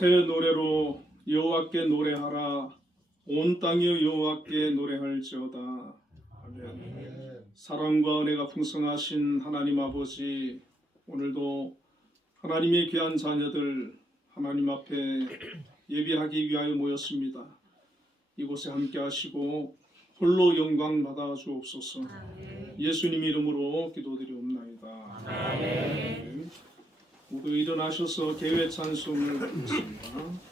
새 노래로 여호와께 노래하라. 온 땅이여 여호와께 노래할지어다. 아멘. 사랑과 은혜가 풍성하신 하나님 아버지, 오늘도 하나님의 귀한 자녀들 하나님 앞에 예배하기 위하여 모였습니다. 이곳에 함께 하시고 홀로 영광 받아 주옵소서. 예수님 이름으로 기도드리옵나이다. 아멘. 모두 일어나셔서 개회 찬송을 드리겠습니다.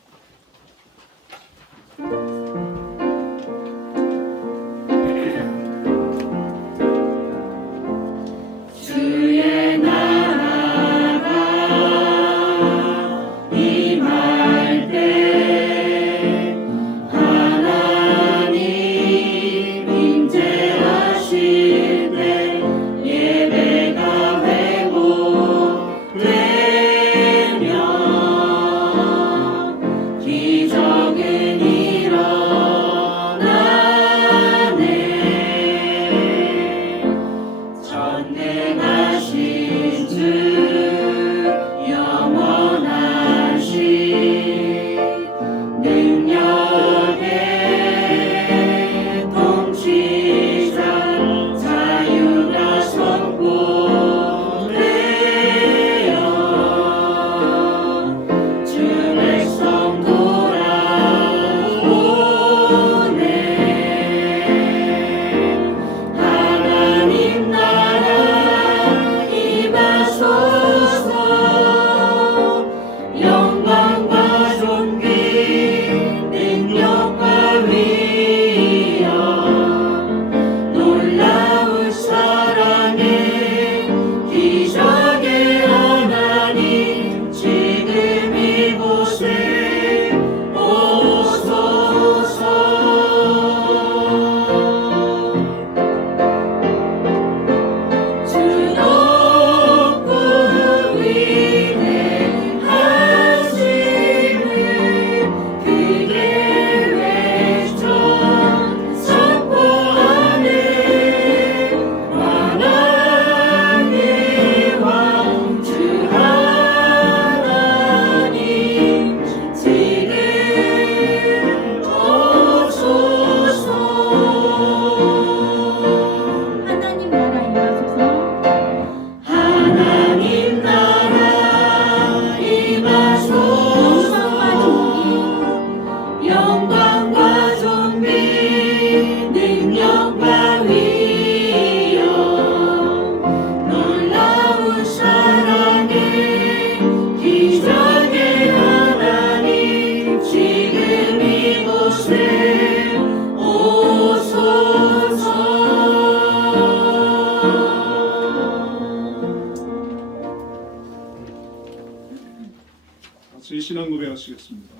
신앙 고백하시겠습니다.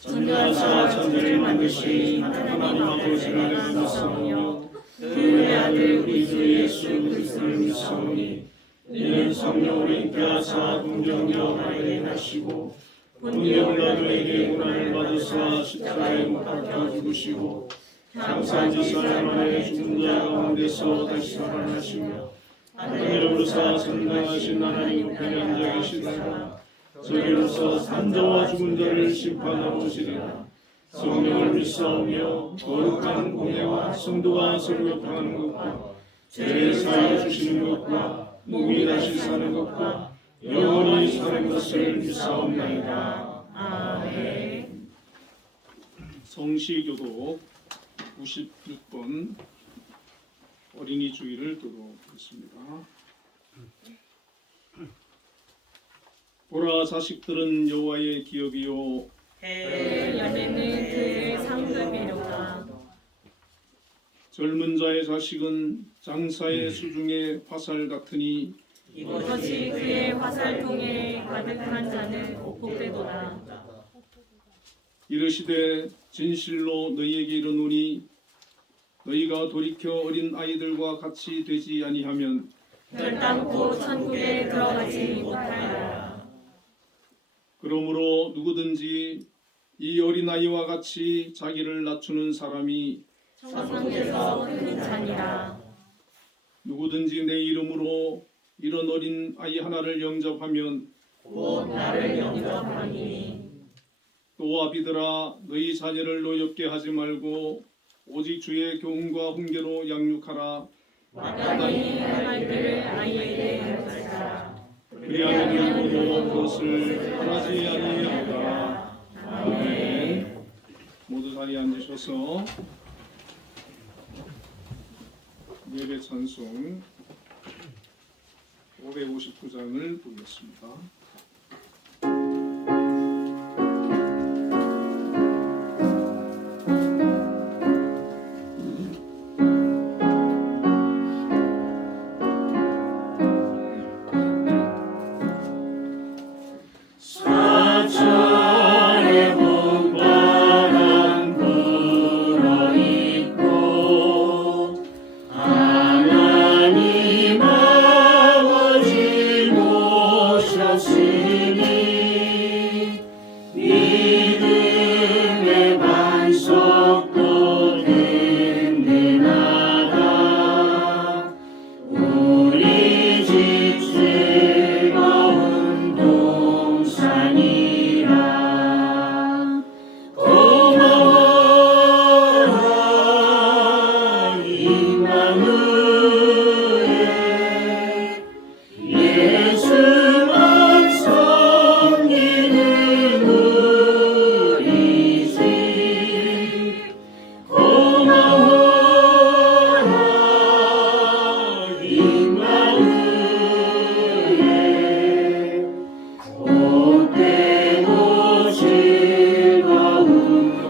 전능하사 천지를 만드신 하나님 아버지를 믿사오며 그의 아들 우리 주 예수 그리스도를 믿사오니 이는 성령으로 인도하사 동정녀 마리아를 하시고 본디오 빌라도에게 고난을 받으사 십자가에 못 박혀 죽으시고 장사지 사람 안에 죽은 자 가운데서 다시 살아나시며 하늘에 오르사 전능하신 하나님 우편에 앉아 계시다가 저리로서 산자와 죽은 자를 심판하러 오시리라. 성령을 믿사오며 거룩한 공예와 성도가 서로 협상하는 것과 죄를 사하여 주시는 것과 몸이 다시 사는 것과 영원히 사는 것을 믿사옵나이다. 아멘. 성시교독 96번 어린이 주일을 도록하겠습니다. 보라, 자식들은 여호와의 기업이요 연애는 그의 상급이로다. 젊은 자의 자식은 장사의 수중의 화살 같으니 이것이 그의 화살통에 가득한 자는 복되도다. 이르시되 진실로 너희에게 이르노니 너희가 돌이켜 어린 아이들과 같이 되지 아니하면 결단코 천국에 들어가지 못하리라. 그러므로 누구든지 이 어린아이와 같이 자기를 낮추는 사람이 천상에서 큰 자니라. 누구든지 내 이름으로 이런 어린 아이 하나를 영접하면 곧 나를 영접하니 또 아비들아 너희 자녀를 노엽게 하지 말고 오직 주의 교훈과 훈계로 양육하라. 마땅히 할 아이들을 아이에게 가르치라. 그리하면 모든 것을 하지 아니하리라. 아멘. 모두 자리에 앉으셔서 예배 찬송 559장을 부르겠습니다. 사철의 봄바람 불어있고 하나님 아버지 모셨으니 믿음의 반석도 든든하다. 우리 집 즐거운 동산이라. 고마워라 임마누엘. 예수만 섬기는 우리 집. 고마워라 임마누엘. 복되고 즐거운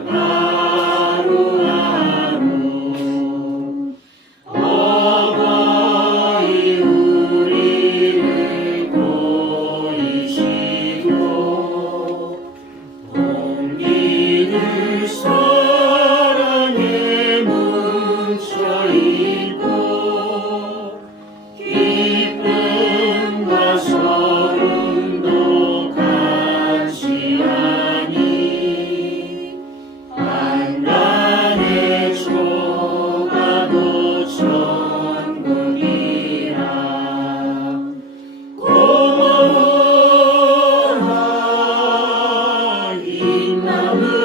하루하루. 어버이 우리를 보이시고 동기를 사랑에 뭉쳐있고 기쁨과 서름도 같이 하니 한간의 초가도 천국이라. 고마워라 임마누엘.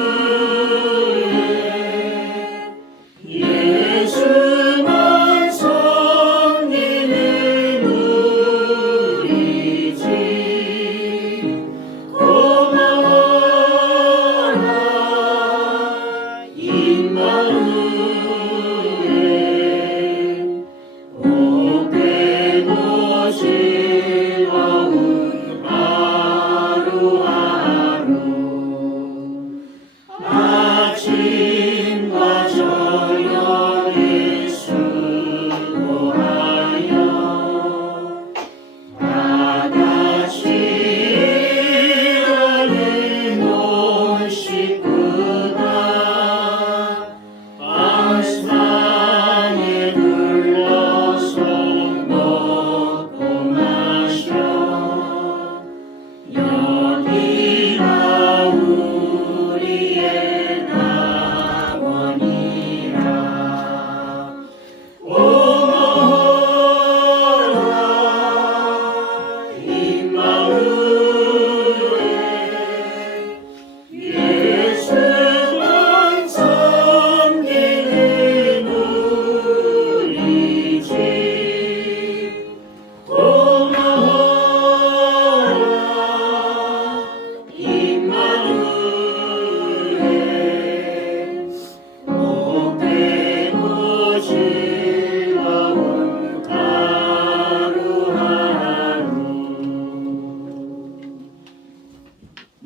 예수만 섬기는 우리 집. 고마워라 임마누엘. 복되고 즐거운 하루하루. 아침과 저녁에 수고하여 다같이 일하는 온 식구가 안상에 둘러서 먹고 마셔. 여기가 우리의 낙원이라. 고마워라 임마누엘. 예수만 섬기는 우리 집. 고마워라 임마누엘. 복되고 즐거운 하루하루.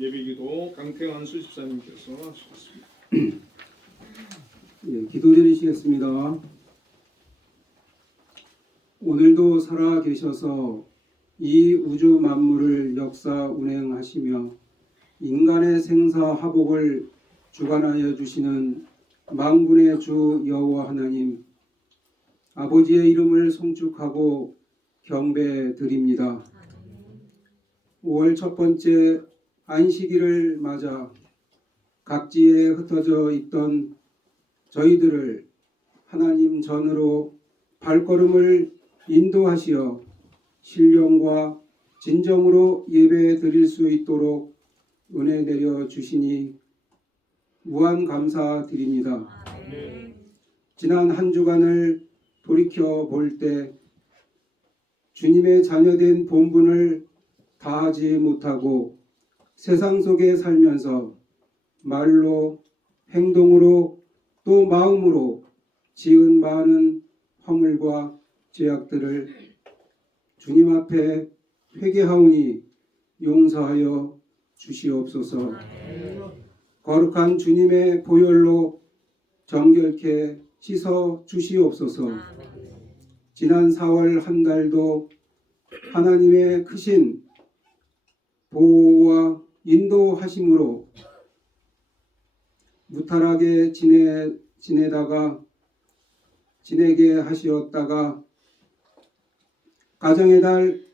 예배기도 강태환 수집사님께서 하시겠습니다. 예, 기도 드리시겠습니다. 오늘도 살아 계셔서 이 우주 만물을 역사 운행하시며 인간의 생사 화복을 주관하여 주시는 만군의 주 여호와 하나님, 아버지의 이름을 송축하고 경배 드립니다. 5월 첫 번째 안식일을 맞아 각지에 흩어져 있던 저희들을 하나님 전으로 발걸음을 인도하시어 신령과 진정으로 예배 드릴 수 있도록 은혜 내려 주시니 무한 감사드립니다. 아멘. 지난 한 주간을 돌이켜 볼 때 주님의 자녀된 본분을 다하지 못하고 세상 속에 살면서 말로, 행동으로, 또 마음으로 지은 많은 허물과 죄악들을 주님 앞에 회개하오니 용서하여 주시옵소서. 거룩한 주님의 보혈로 정결케 씻어 주시옵소서. 지난 4월 한 달도 하나님의 크신 보호와 인도하심으로 무탈하게 지내게 하시었다가 가정의 달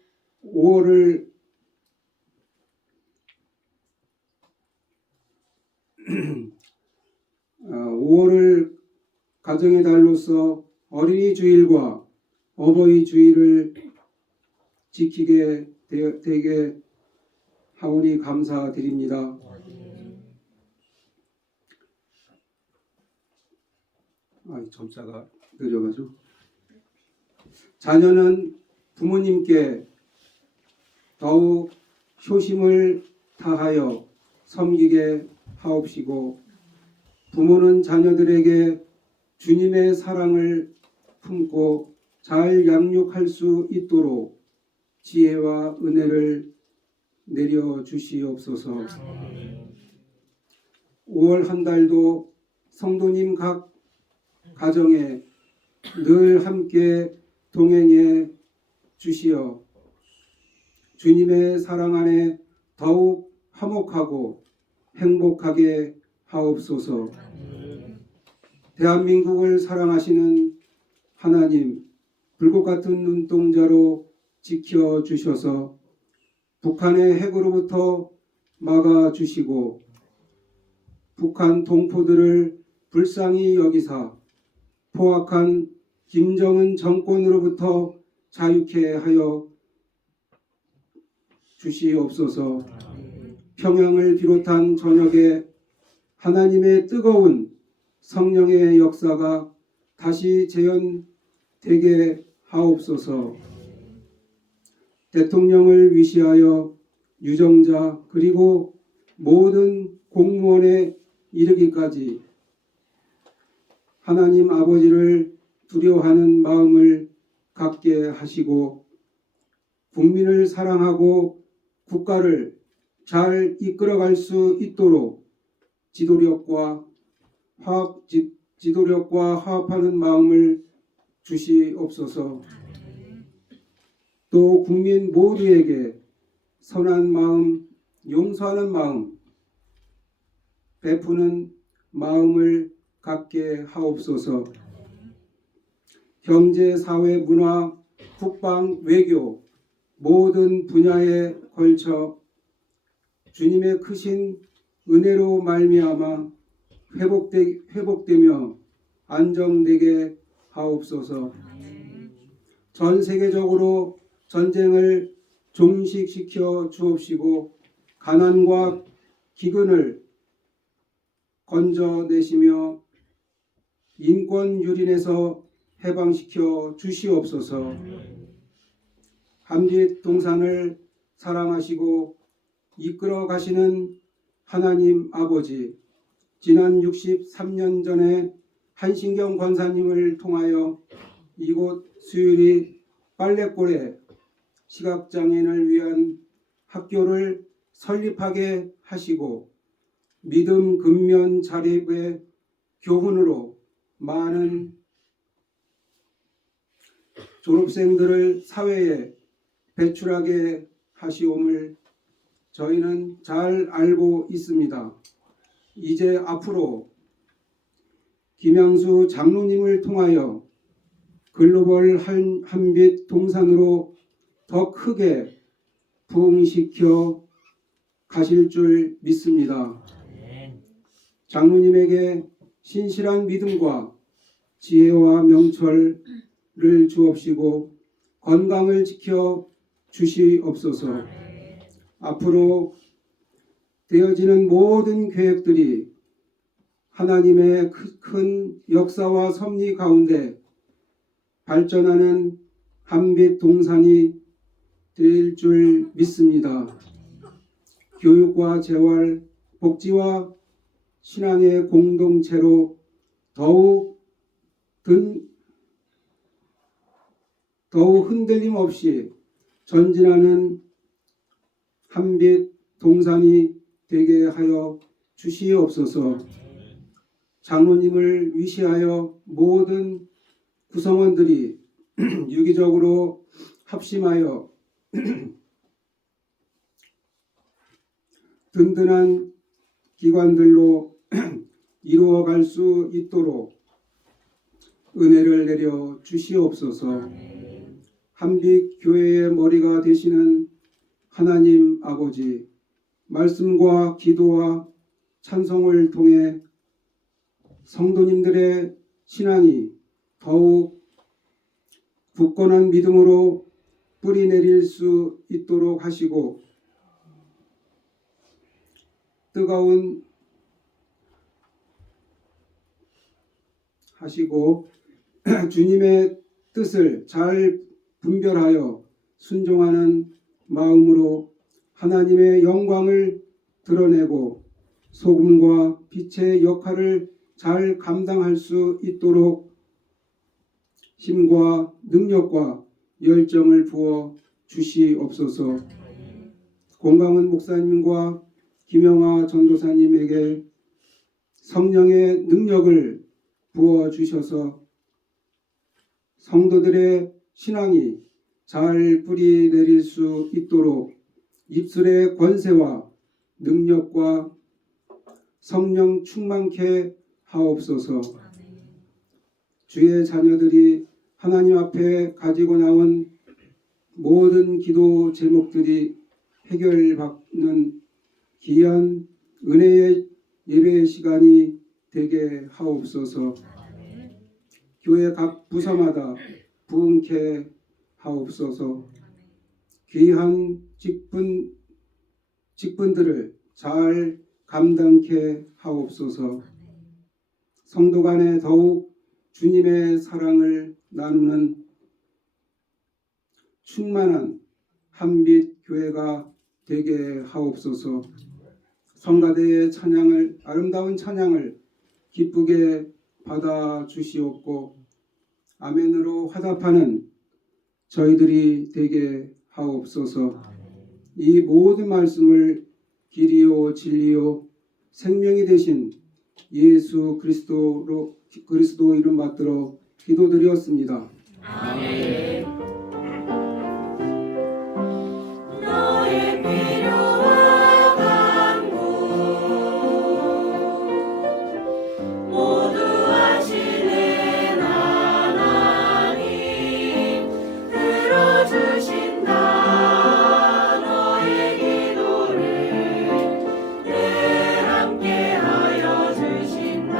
5월을 가정의 달로서 어린이 주일과 어버이 주일을 지키게 되게 하오니 감사드립니다. 점자가 느려가지고 자녀는 부모님께 더욱 효심을 다하여 섬기게 하옵시고 부모는 자녀들에게 주님의 사랑을 품고 잘 양육할 수 있도록 지혜와 은혜를 내려 주시옵소서. 5월 한 달도 성도님 각 가정에 늘 함께 동행해 주시어 주님의 사랑 안에 더욱 화목하고 행복하게 하옵소서. 대한민국을 사랑하시는 하나님, 불꽃 같은 눈동자로 지켜주셔서 북한의 핵으로부터 막아주시고 북한 동포들을 불쌍히 여기사 포악한 김정은 정권으로부터 자유케 하여 주시옵소서. 평양을 비롯한 전역에 하나님의 뜨거운 성령의 역사가 다시 재현되게 하옵소서. 대통령을 위시하여 유정자 그리고 모든 공무원에 이르기까지 하나님 아버지를 두려워하는 마음을 갖게 하시고 국민을 사랑하고 국가를 잘 이끌어갈 수 있도록 지도력과 화합하는 마음을 주시옵소서. 또 국민 모두에게 선한 마음, 용서하는 마음, 베푸는 마음을 갖게 하옵소서. 경제, 사회, 문화, 국방, 외교 모든 분야에 걸쳐 주님의 크신 은혜로 말미암아 회복되며 안정되게 하옵소서. 전 세계적으로 전쟁을 종식시켜 주옵시고 가난과 기근을 건져내시며 인권 유린에서 해방시켜 주시옵소서. 함짓 동산을 사랑하시고 이끌어 가시는 하나님 아버지, 지난 63년 전에 한신경 권사님을 통하여 이곳 수유리 빨래골에 시각장애인을 위한 학교를 설립하게 하시고 믿음 근면 자립의 교훈으로 많은 졸업생들을 사회에 배출하게 하시옴을 저희는 잘 알고 있습니다. 이제 앞으로 김양수 장로님을 통하여 글로벌 한빛 동산으로 더 크게 부흥시켜 가실 줄 믿습니다. 장로님에게 신실한 믿음과 지혜와 명철을 주옵시고 건강을 지켜 주시옵소서. 앞으로 되어지는 모든 계획들이 하나님의 큰 역사와 섭리 가운데 발전하는 한빛 동산이 될 줄 믿습니다. 교육과 재활, 복지와 신앙의 공동체로 더욱 흔들림 없이 전진하는 한빛 동산이 되게 하여 주시옵소서. 장로님을 위시하여 모든 구성원들이 유기적으로 합심하여 든든한 기관들로 이루어갈 수 있도록 은혜를 내려 주시옵소서. 한빛 교회의 머리가 되시는 하나님 아버지, 말씀과 기도와 찬송을 통해 성도님들의 신앙이 더욱 굳건한 믿음으로 뿌리 내릴 수 있도록 하시고, 뜨거운 주님의 뜻을 잘 분별하여 순종하는 마음으로 하나님의 영광을 드러내고 소금과 빛의 역할을 잘 감당할 수 있도록 힘과 능력과 열정을 부어 주시옵소서. 공강은 목사님과 김영아 전도사님에게 성령의 능력을 부어 주셔서 성도들의 신앙이 잘 뿌리 내릴 수 있도록 입술의 권세와 능력과 성령 충만케 하옵소서. 주의 자녀들이 하나님 앞에 가지고 나온 모든 기도 제목들이 해결받는 귀한 은혜의 예배의 시간이 되게 하옵소서. 교회 각 부서마다 부흥케 하옵소서. 귀한 직분들을 잘 감당케 하옵소서. 성도 간에 더욱 주님의 사랑을 나누는 충만한 한빛 교회가 되게 하옵소서. 성가대의 찬양을, 아름다운 찬양을 기쁘게 받아 주시옵고 아멘으로 화답하는 저희들이 되게 하옵소서. 이 모든 말씀을 길이요 진리요 생명이 되신 예수 그리스도 이름 받들어 기도드렸습니다. 아멘. 너의 필요와 간구 모두 아시는 하나님 들어주신다. 너의 기도를 늘 함께하여 주신다.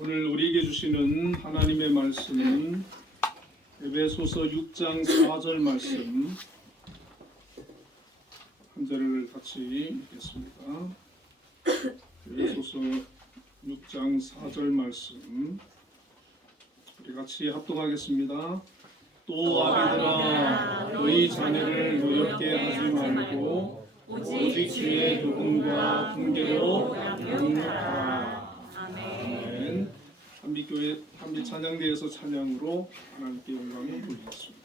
오늘 우리에게 주시는 하나님의 말씀은 에베소서 6장 4절 말씀 한 절을 같이 읽겠습니다. 에베소서 6장 4절 말씀 우리 같이 합독하겠습니다. 또 아비들아 너희 자녀를 노엽게 하지 말고 오직 주의 교훈과 훈계로 양육하라. 아멘. 한빛교회 한빛 찬양대에서 찬양으로 하나님께 영광을 돌리겠습니다.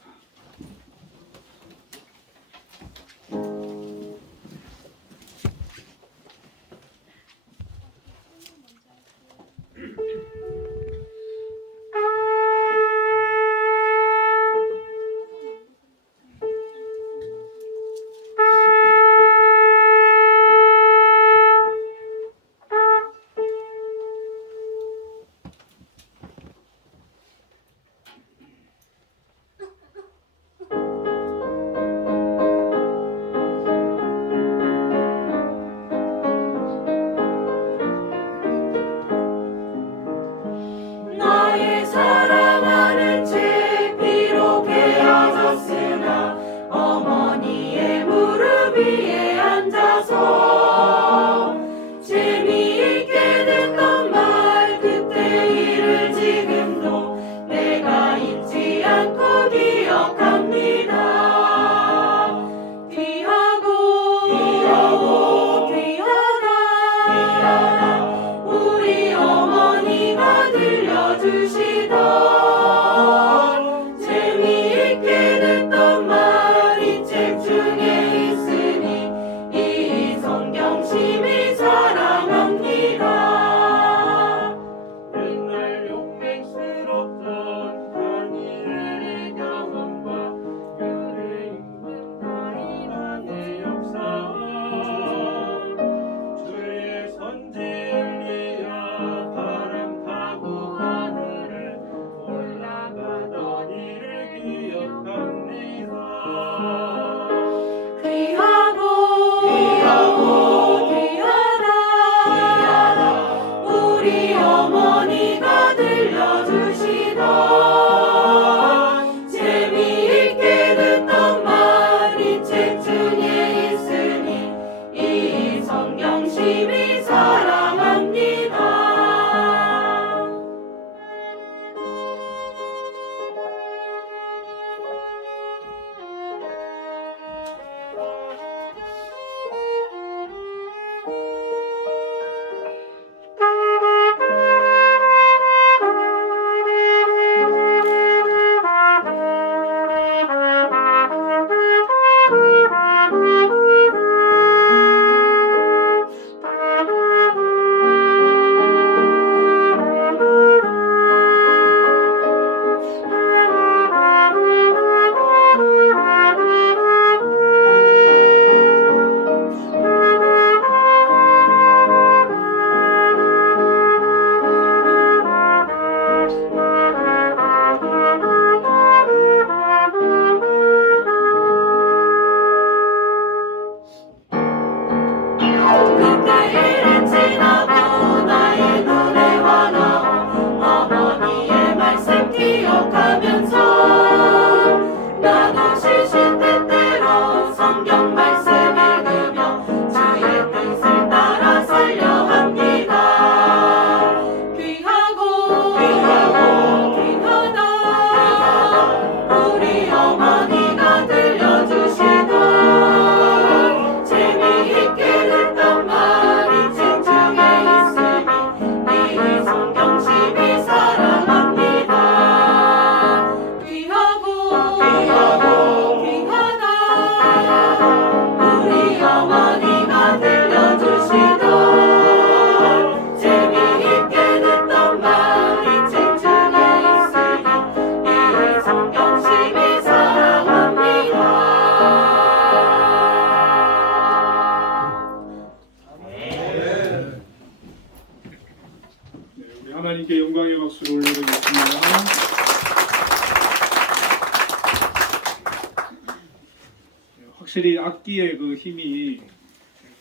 하나님께 영광의 박수를 올려드리겠습니다. 확실히 악기의 그 힘이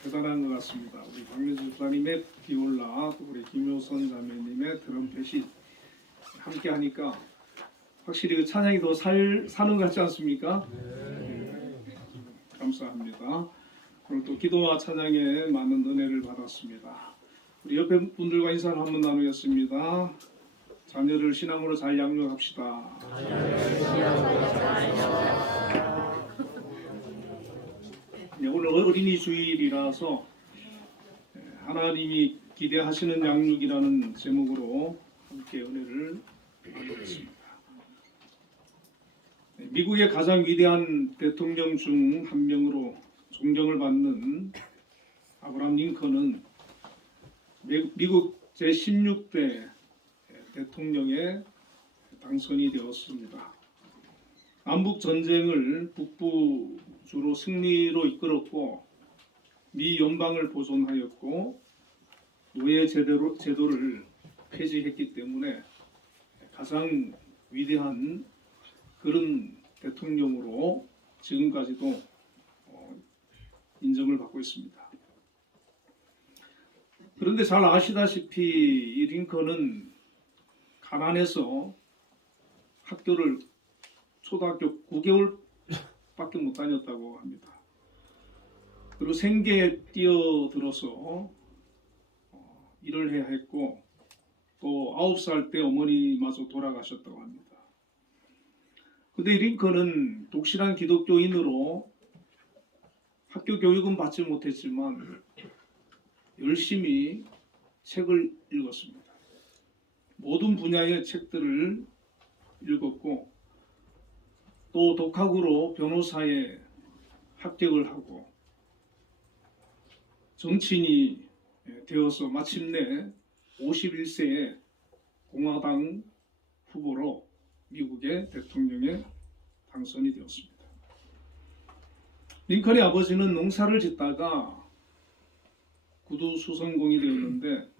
대단한 것 같습니다. 우리 박민수 집사님의 비올라, 또 우리 김효선 자매님의 트럼펫이 함께 하니까 확실히 그 찬양이 더 사는 것 같지 않습니까? 네. 감사합니다. 오늘 또 기도와 찬양에 많은 은혜를 받았습니다. 우리 옆에 분들과 인사를 한번 나누겠습니다. 자녀를 신앙으로 잘 양육합시다. 네, 오늘 어린이 주일이라서 하나님이 기대하시는 양육이라는 제목으로 함께 은혜를 나누겠습니다. 미국의 가장 위대한 대통령 중 한 명으로 존경을 받는 아브라함 링컨은 미국 제16대 대통령에 당선이 되었습니다. 남북 전쟁을 북부 주로 승리로 이끌었고 미 연방을 보존하였고 노예 제도를 폐지했기 때문에 가장 위대한 그런 대통령으로 지금까지도 인정을 받고 있습니다. 그런데 잘 아시다시피 이 링컨은 가난해서 학교를 초등학교 9개월밖에 못 다녔다고 합니다. 그리고 생계에 뛰어들어서 일을 해야 했고 또 9살 때 어머니마저 돌아가셨다고 합니다. 근데 링컨은 독실한 기독교인으로 학교 교육은 받지 못했지만 열심히 책을 읽었습니다. 모든 분야의 책들을 읽었고 또 독학으로 변호사에 합격을 하고 정치인이 되어서 마침내 51세에 공화당 후보로 미국의 대통령에 당선이 되었습니다. 링컨의 아버지는 농사를 짓다가 구두 수선공이 되었는데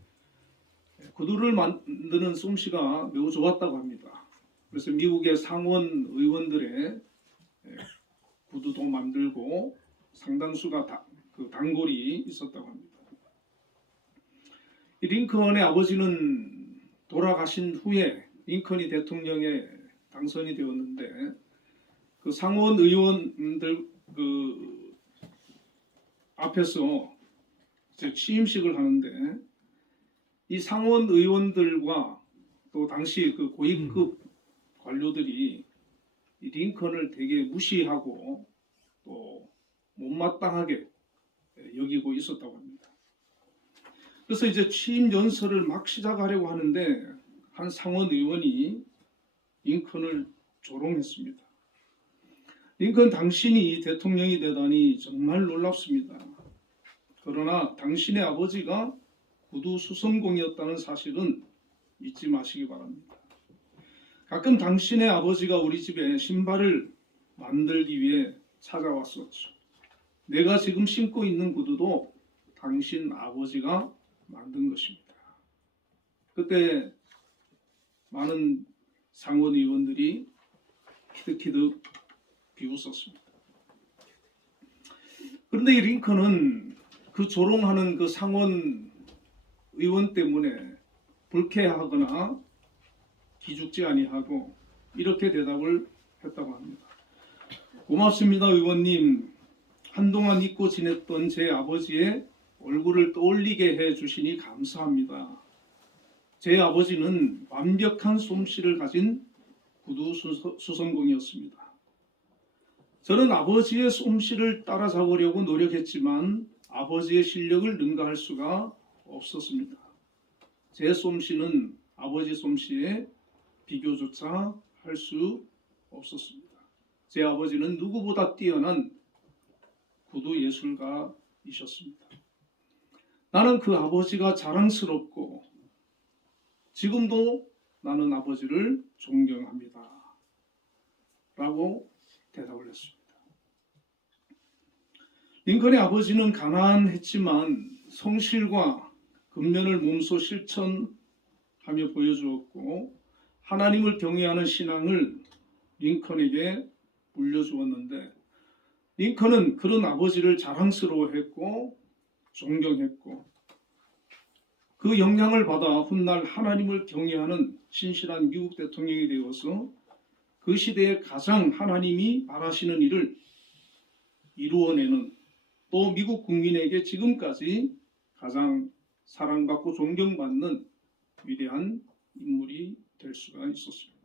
구두를 만드는 솜씨가 매우 좋았다고 합니다. 그래서 미국의 상원 의원들의 구두도 만들고 상당수가 그 단골이 있었다고 합니다. 이 링컨의 아버지는 돌아가신 후에 링컨이 대통령에 당선이 되었는데 그 상원 의원들 그 앞에서 취임식을 하는데 이 상원 의원들과 또 당시 그 고위급 관료들이 이 링컨을 되게 무시하고 또 못마땅하게 여기고 있었다고 합니다. 그래서 이제 취임 연설을 막 시작하려고 하는데 한 상원 의원이 링컨을 조롱했습니다. 링컨 당신이 대통령이 되다니 정말 놀랍습니다. 그러나 당신의 아버지가 구두 수선공이었다는 사실은 잊지 마시기 바랍니다. 가끔 당신의 아버지가 우리 집에 신발을 만들기 위해 찾아왔었죠. 내가 지금 신고 있는 구두도 당신 아버지가 만든 것입니다. 그때 많은 상원 의원들이 키득키득 비웃었습니다. 그런데 이 링컨은 그 조롱하는 그 상원 의원 때문에 불쾌하거나 기죽지 아니하고 이렇게 대답을 했다고 합니다. 고맙습니다, 의원님. 한동안 잊고 지냈던 제 아버지의 얼굴을 떠올리게 해주시니 감사합니다. 제 아버지는 완벽한 솜씨를 가진 구두 수선공이었습니다. 저는 아버지의 솜씨를 따라잡으려고 노력했지만 아버지의 실력을 능가할 수가 없었습니다. 제 솜씨는 아버지 솜씨에 비교조차 할 수 없었습니다. 제 아버지는 누구보다 뛰어난 구두 예술가이셨습니다. 나는 그 아버지가 자랑스럽고 지금도 나는 아버지를 존경합니다. 라고 대답을 했습니다. 링컨의 아버지는 가난했지만 성실과 근면을 몸소 실천하셨던 하며 보여주었고 하나님을 경외하는 신앙을 링컨에게 물려주었는데 링컨은 그런 아버지를 자랑스러워했고 존경했고 그 영향을 받아 훗날 하나님을 경외하는 신실한 미국 대통령이 되어서 그 시대에 가장 하나님이 바라시는 일을 이루어내는 또 미국 국민에게 지금까지 가장 사랑받고 존경받는 위대한 인물이 될 수가 있었습니다.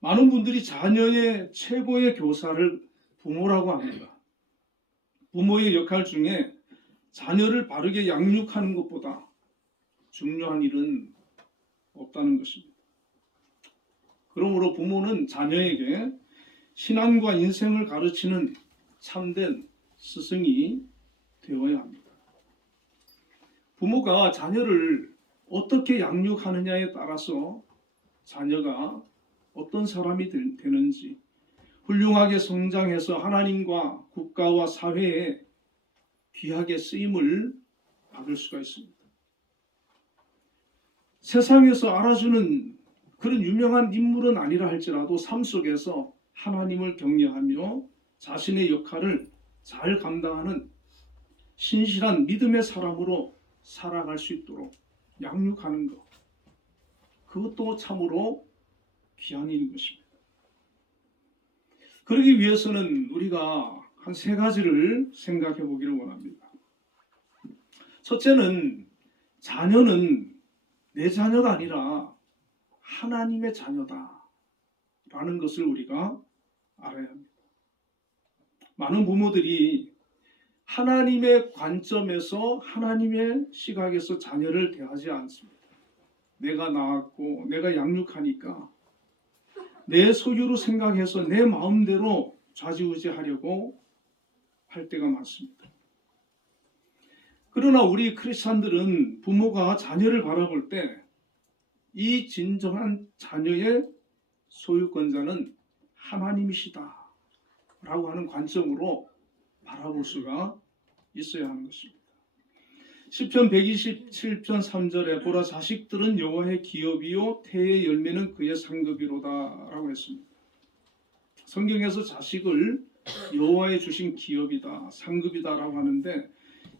많은 분들이 자녀의 최고의 교사를 부모라고 합니다. 부모의 역할 중에 자녀를 바르게 양육하는 것보다 중요한 일은 없다는 것입니다. 그러므로 부모는 자녀에게 신앙과 인생을 가르치는 참된 스승이 되어야 합니다. 부모가 자녀를 어떻게 양육하느냐에 따라서 자녀가 어떤 사람이 되는지 훌륭하게 성장해서 하나님과 국가와 사회에 귀하게 쓰임을 받을 수가 있습니다. 세상에서 알아주는 그런 유명한 인물은 아니라 할지라도 삶 속에서 하나님을 경외하며 자신의 역할을 잘 감당하는 신실한 믿음의 사람으로 살아갈 수 있도록 양육하는 것, 그것도 참으로 귀한 일인 것입니다. 그러기 위해서는 우리가 한 세 가지를 생각해 보기를 원합니다. 첫째는 자녀는 내 자녀가 아니라 하나님의 자녀다라는 것을 우리가 알아야 합니다. 많은 부모들이 하나님의 관점에서 하나님의 시각에서 자녀를 대하지 않습니다. 내가 낳았고 내가 양육하니까 내 소유로 생각해서 내 마음대로 좌지우지하려고 할 때가 많습니다. 그러나 우리 크리스찬들은 부모가 자녀를 바라볼 때 이 진정한 자녀의 소유권자는 하나님이시다 라고 하는 관점으로 바라볼 수가 있어야 하는 것입니다. 시편 127편 3절에 보라 자식들은 여호와의 기업이요 태의 열매는 그의 상급이로다 라고 했습니다. 성경에서 자식을 여호와의 주신 기업이다, 상급이다 라고 하는데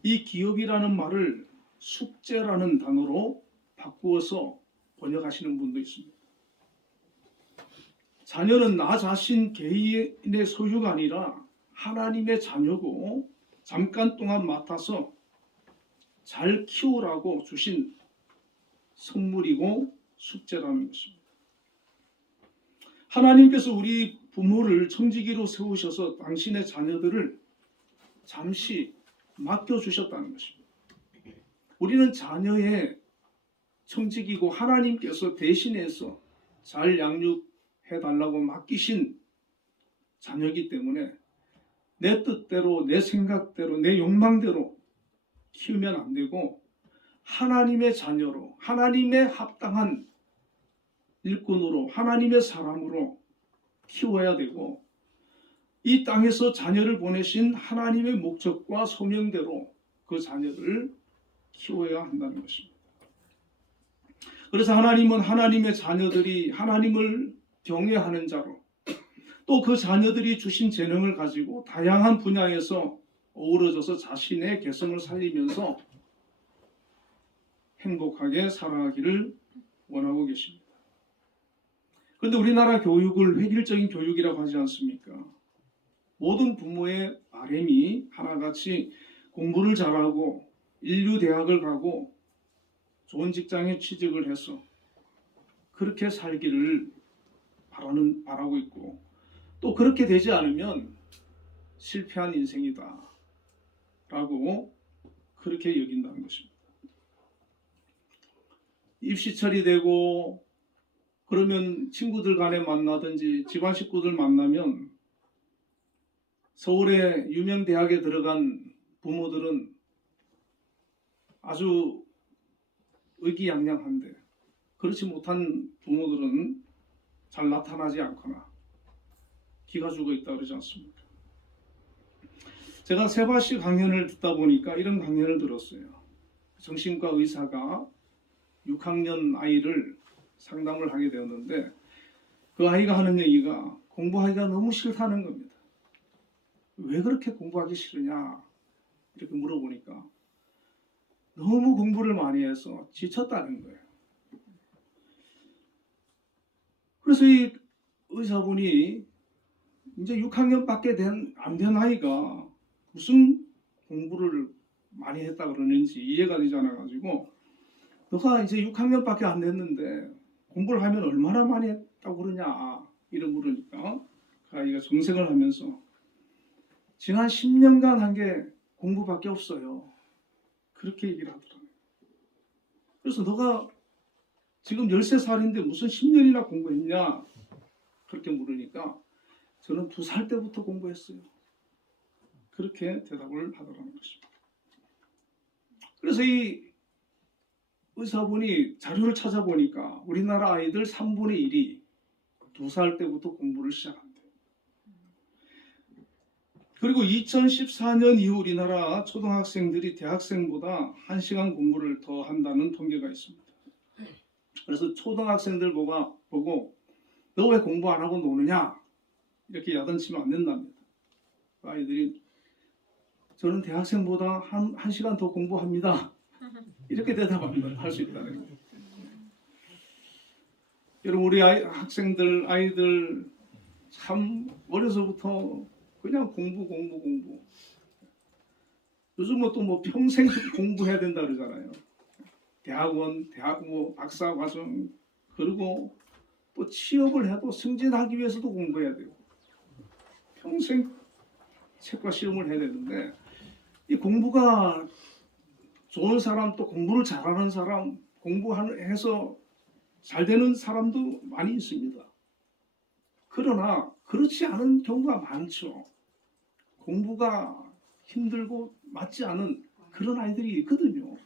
이 기업이라는 말을 숙제라는 단어로 바꾸어서 번역하시는 분도 있습니다. 자녀는 나 자신 개인의 소유가 아니라 하나님의 자녀고 잠깐 동안 맡아서 잘 키우라고 주신 선물이고 숙제라는 것입니다. 하나님께서 우리 부모를 청지기로 세우셔서 당신의 자녀들을 잠시 맡겨주셨다는 것입니다. 우리는 자녀의 청지기고 하나님께서 대신해서 잘 양육해달라고 맡기신 자녀이기 때문에 내 뜻대로, 내 생각대로, 내 욕망대로 키우면 안 되고 하나님의 자녀로, 하나님의 합당한 일꾼으로, 하나님의 사람으로 키워야 되고 이 땅에서 자녀를 보내신 하나님의 목적과 소명대로 그 자녀를 키워야 한다는 것입니다. 그래서 하나님은 하나님의 자녀들이 하나님을 경외하는 자로 또 그 자녀들이 주신 재능을 가지고 다양한 분야에서 어우러져서 자신의 개성을 살리면서 행복하게 살아가기를 원하고 계십니다. 그런데 우리나라 교육을 획일적인 교육이라고 하지 않습니까? 모든 부모의 바람이 하나같이 공부를 잘하고 인류대학을 가고 좋은 직장에 취직을 해서 그렇게 살기를 바라고 있고 또 그렇게 되지 않으면 실패한 인생이다 라고 그렇게 여긴다는 것입니다. 입시 처리되고 그러면 친구들 간에 만나든지 집안 식구들 만나면 서울의 유명 대학에 들어간 부모들은 아주 의기양양한데 그렇지 못한 부모들은 잘 나타나지 않거나 기가 죽어 있다 그러지 않습니까? 제가 세바시 강연을 듣다 보니까 이런 강연을 들었어요. 정신과 의사가 6학년 아이를 상담을 하게 되었는데 그 아이가 하는 얘기가 공부하기가 너무 싫다는 겁니다. 왜 그렇게 공부하기 싫으냐 이렇게 물어보니까 너무 공부를 많이 해서 지쳤다는 거예요. 그래서 이 의사분이 이제 6학년밖에 안 된 아이가 무슨 공부를 많이 했다 그러는지 이해가 되지 않아가지고 너가 이제 6학년밖에 안 됐는데 공부를 하면 얼마나 많이 했다고 그러냐 이런 물으니까 그 아이가 정색을 하면서 지난 10년간 한 게 공부밖에 없어요. 그렇게 얘기를 하더라고요. 그래서 너가 지금 13살인데 무슨 10년이나 공부했냐 그렇게 물으니까 저는 2살 때부터 공부했어요. 그렇게 대답을 하더라는 것입니다. 그래서 이 의사분이 자료를 찾아보니까 우리나라 아이들 3분의 1이 2살 때부터 공부를 시작한대요. 그리고 2014년 이후 우리나라 초등학생들이 대학생보다 1시간 공부를 더 한다는 통계가 있습니다. 그래서 초등학생들 보고 너 왜 공부 안 하고 노느냐 이렇게 야단치면 안 된답니다. 아이들이 저는 대학생보다 1시간 더 공부합니다. 이렇게 대답할 수 있다는 거예요. 여러분 우리 아이들 참 어려서부터 그냥 공부. 요즘은 또 뭐 평생 공부해야 된다 그러잖아요. 대학 박사 과정 그리고 또 취업을 해도 승진하기 위해서도 공부해야 되고 평생 책과 시험을 해야 되는데 이 공부가 좋은 사람 또 공부를 잘하는 사람 공부해서 잘 되는 사람도 많이 있습니다. 그러나 그렇지 않은 경우가 많죠. 공부가 힘들고 맞지 않은 그런 아이들이 있거든요.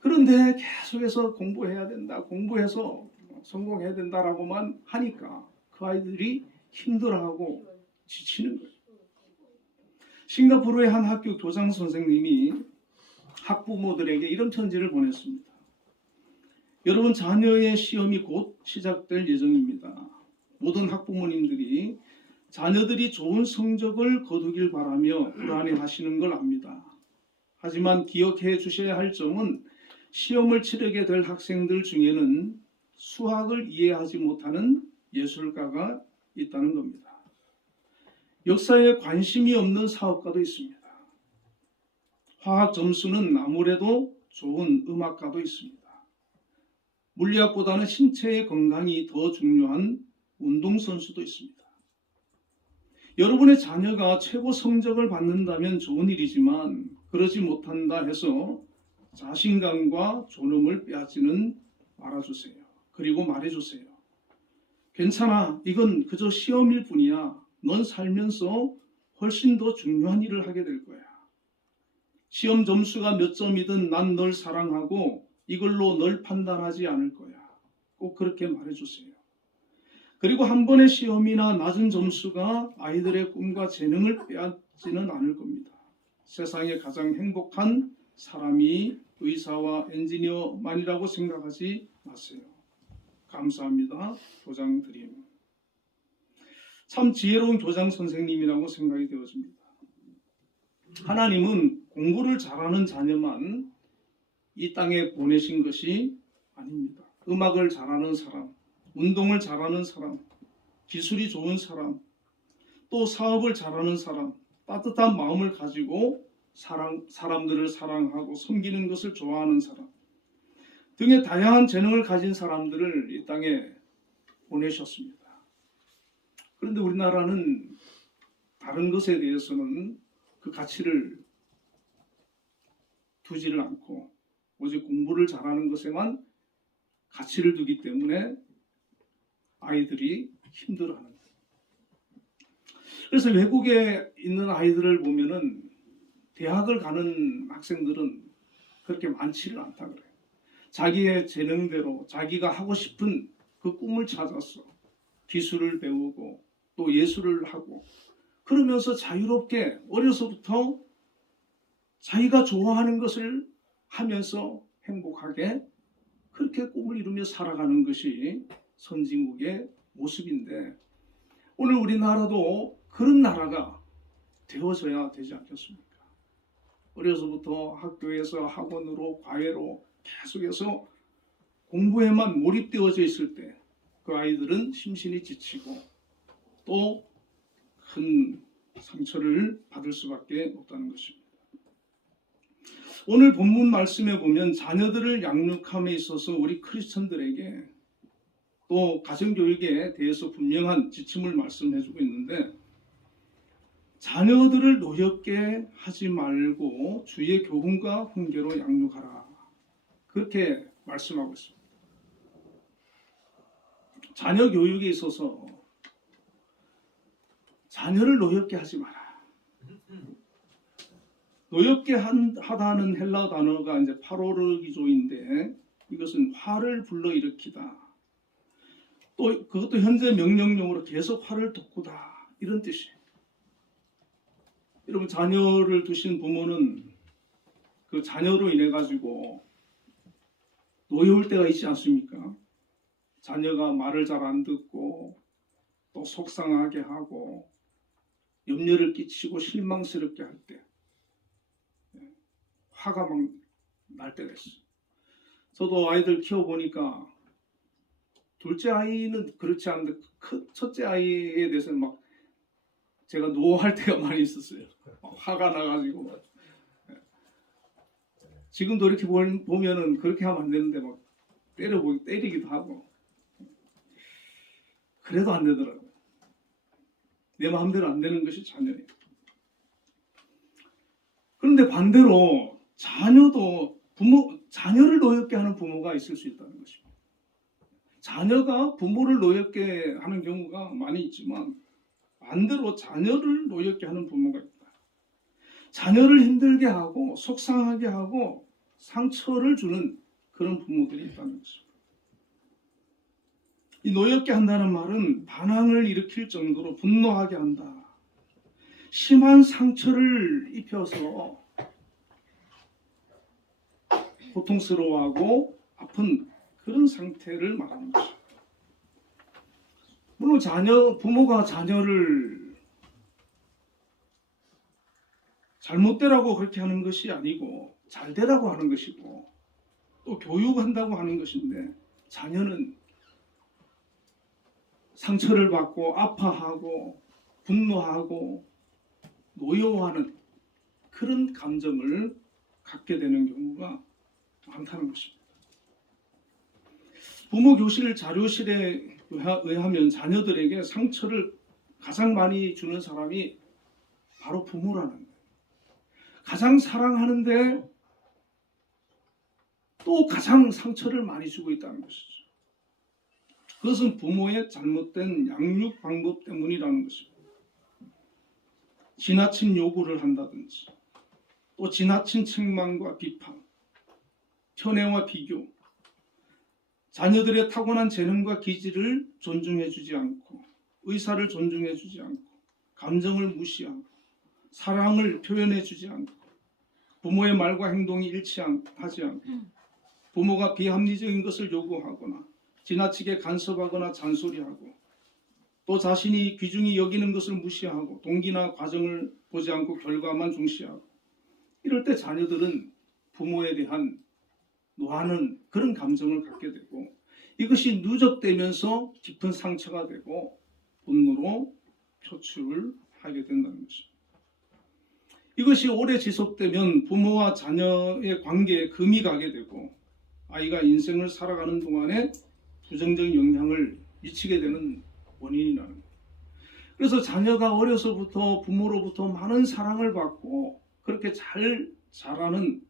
그런데 계속해서 공부해야 된다, 공부해서 성공해야 된다라고만 하니까 그 아이들이 힘들어하고 지치는 거예요. 싱가포르의 한 학교 교장 선생님이 학부모들에게 이런 편지를 보냈습니다. 여러분 자녀의 시험이 곧 시작될 예정입니다. 모든 학부모님들이 자녀들이 좋은 성적을 거두길 바라며 불안해하시는 걸 압니다. 하지만 기억해 주셔야 할 점은 시험을 치르게 될 학생들 중에는 수학을 이해하지 못하는 예술가가 있다는 겁니다. 역사에 관심이 없는 사업가도 있습니다. 화학 점수는 아무래도 좋은 음악가도 있습니다. 물리학보다는 신체의 건강이 더 중요한 운동선수도 있습니다. 여러분의 자녀가 최고 성적을 받는다면 좋은 일이지만 그러지 못한다 해서 자신감과 존엄을 빼앗지는 말아주세요. 그리고 말해주세요. 괜찮아. 이건 그저 시험일 뿐이야. 넌 살면서 훨씬 더 중요한 일을 하게 될 거야. 시험 점수가 몇 점이든 난 널 사랑하고 이걸로 널 판단하지 않을 거야. 꼭 그렇게 말해주세요. 그리고 한 번의 시험이나 낮은 점수가 아이들의 꿈과 재능을 빼앗지는 않을 겁니다. 세상에 가장 행복한 사람이 의사와 엔지니어만이라고 생각하지 마세요. 감사합니다. 교장 드림. 참 지혜로운 교장 선생님이라고 생각이 되어집니다. 하나님은 공부를 잘하는 자녀만 이 땅에 보내신 것이 아닙니다. 음악을 잘하는 사람, 운동을 잘하는 사람, 기술이 좋은 사람, 또 사업을 잘하는 사람, 따뜻한 마음을 가지고 사람들을 사랑하고 섬기는 것을 좋아하는 사람 등의 다양한 재능을 가진 사람들을 이 땅에 보내셨습니다. 그런데 우리나라는 다른 것에 대해서는 그 가치를 두지를 않고 오직 공부를 잘하는 것에만 가치를 두기 때문에 아이들이 힘들어하는 거예요. 그래서 외국에 있는 아이들을 보면은 대학을 가는 학생들은 그렇게 많지를 않다 그래요. 자기의 재능대로 자기가 하고 싶은 그 꿈을 찾아서 기술을 배우고 또 예술을 하고 그러면서 자유롭게 어려서부터 자기가 좋아하는 것을 하면서 행복하게 그렇게 꿈을 이루며 살아가는 것이 선진국의 모습인데 오늘 우리나라도 그런 나라가 되어져야 되지 않겠습니까? 어려서부터 학교에서 학원으로 과외로 계속해서 공부에만 몰입되어져 있을 때 그 아이들은 심신이 지치고 또 큰 상처를 받을 수밖에 없다는 것입니다. 오늘 본문 말씀에 보면 자녀들을 양육함에 있어서 우리 크리스천들에게 또 가정교육에 대해서 분명한 지침을 말씀해주고 있는데 자녀들을 노엽게 하지 말고 주의 교훈과 훈계로 양육하라. 그렇게 말씀하고 있습니다. 자녀 교육에 있어서 자녀를 노엽게 하지 마라. 노엽게 하다는 헬라 단어가 이제 파로르기조인데 이것은 화를 불러일으키다. 또 그것도 현재 명령용으로 계속 화를 돋구다 이런 뜻이에요. 여러분 자녀를 두신 부모는 그 자녀로 인해 가지고 노여울 때가 있지 않습니까? 자녀가 말을 잘 안 듣고 또 속상하게 하고 염려를 끼치고 실망스럽게 할 때 화가 막 날 때가 있어요. 저도 아이들 키워보니까 둘째 아이는 그렇지 않은데 첫째 아이에 대해서는 막 제가 노할 때가 많이 있었어요. 화가 나가지고 지금도 이렇게 보면은 그렇게 하면 안 되는데 막 때리기도 하고 그래도 안 되더라고요. 내 마음대로 안 되는 것이 자녀예요. 그런데 반대로 자녀를 노엽게 하는 부모가 있을 수 있다는 것입니다. 자녀가 부모를 노엽게 하는 경우가 많이 있지만 반대로 자녀를 노엽게 하는 부모가 있다. 자녀를 힘들게 하고 속상하게 하고 상처를 주는 그런 부모들이 있다는 것입니다. 이 노엽게 한다는 말은 반항을 일으킬 정도로 분노하게 한다. 심한 상처를 입혀서 고통스러워하고 아픈 그런 상태를 말하는 것입니다. 물론 부모가 자녀를 잘못되라고 그렇게 하는 것이 아니고 잘되라고 하는 것이고 또 교육한다고 하는 것인데 자녀는 상처를 받고 아파하고 분노하고 노여워하는 그런 감정을 갖게 되는 경우가 많다는 것입니다. 부모 교실 자료실에 의하면 자녀들에게 상처를 가장 많이 주는 사람이 바로 부모라는 거예요. 가장 사랑하는데 또 가장 상처를 많이 주고 있다는 것이죠. 그것은 부모의 잘못된 양육 방법 때문이라는 것입니다. 지나친 요구를 한다든지 또 지나친 책망과 비판, 편애와 비교, 자녀들의 타고난 재능과 기질을 존중해주지 않고 의사를 존중해주지 않고 감정을 무시하고 사랑을 표현해주지 않고 부모의 말과 행동이 일치하지 않고 부모가 비합리적인 것을 요구하거나 지나치게 간섭하거나 잔소리하고 또 자신이 귀중히 여기는 것을 무시하고 동기나 과정을 보지 않고 결과만 중시하고 이럴 때 자녀들은 부모에 대한 노하는 그런 감정을 갖게 되고 이것이 누적되면서 깊은 상처가 되고 분노로 표출하게 된다는 것입니다. 이것이 오래 지속되면 부모와 자녀의 관계에 금이 가게 되고 아이가 인생을 살아가는 동안에 부정적인 영향을 미치게 되는 원인이라는 거예요. 그래서 자녀가 어려서부터 부모로부터 많은 사랑을 받고 그렇게 잘 자라는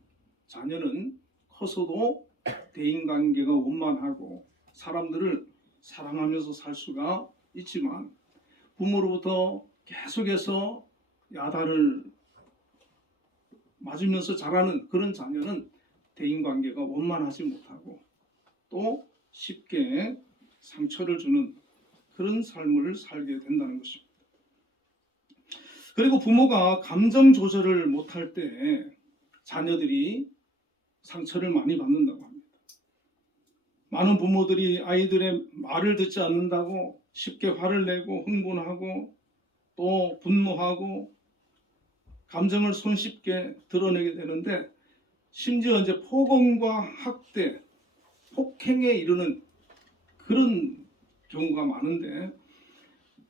자녀는 커서도 대인관계가 원만하고 사람들을 사랑하면서 살 수가 있지만 부모로부터 계속해서 야단을 맞으면서 자라는 그런 자녀는 대인관계가 원만하지 못하고 또 쉽게 상처를 주는 그런 삶을 살게 된다는 것입니다. 그리고 부모가 감정 조절을 못할 때 자녀들이 상처를 많이 받는다고 합니다. 많은 부모들이 아이들의 말을 듣지 않는다고 쉽게 화를 내고 흥분하고 또 분노하고 감정을 손쉽게 드러내게 되는데, 심지어 이제 폭언과 학대, 폭행에 이르는 그런 경우가 많은데,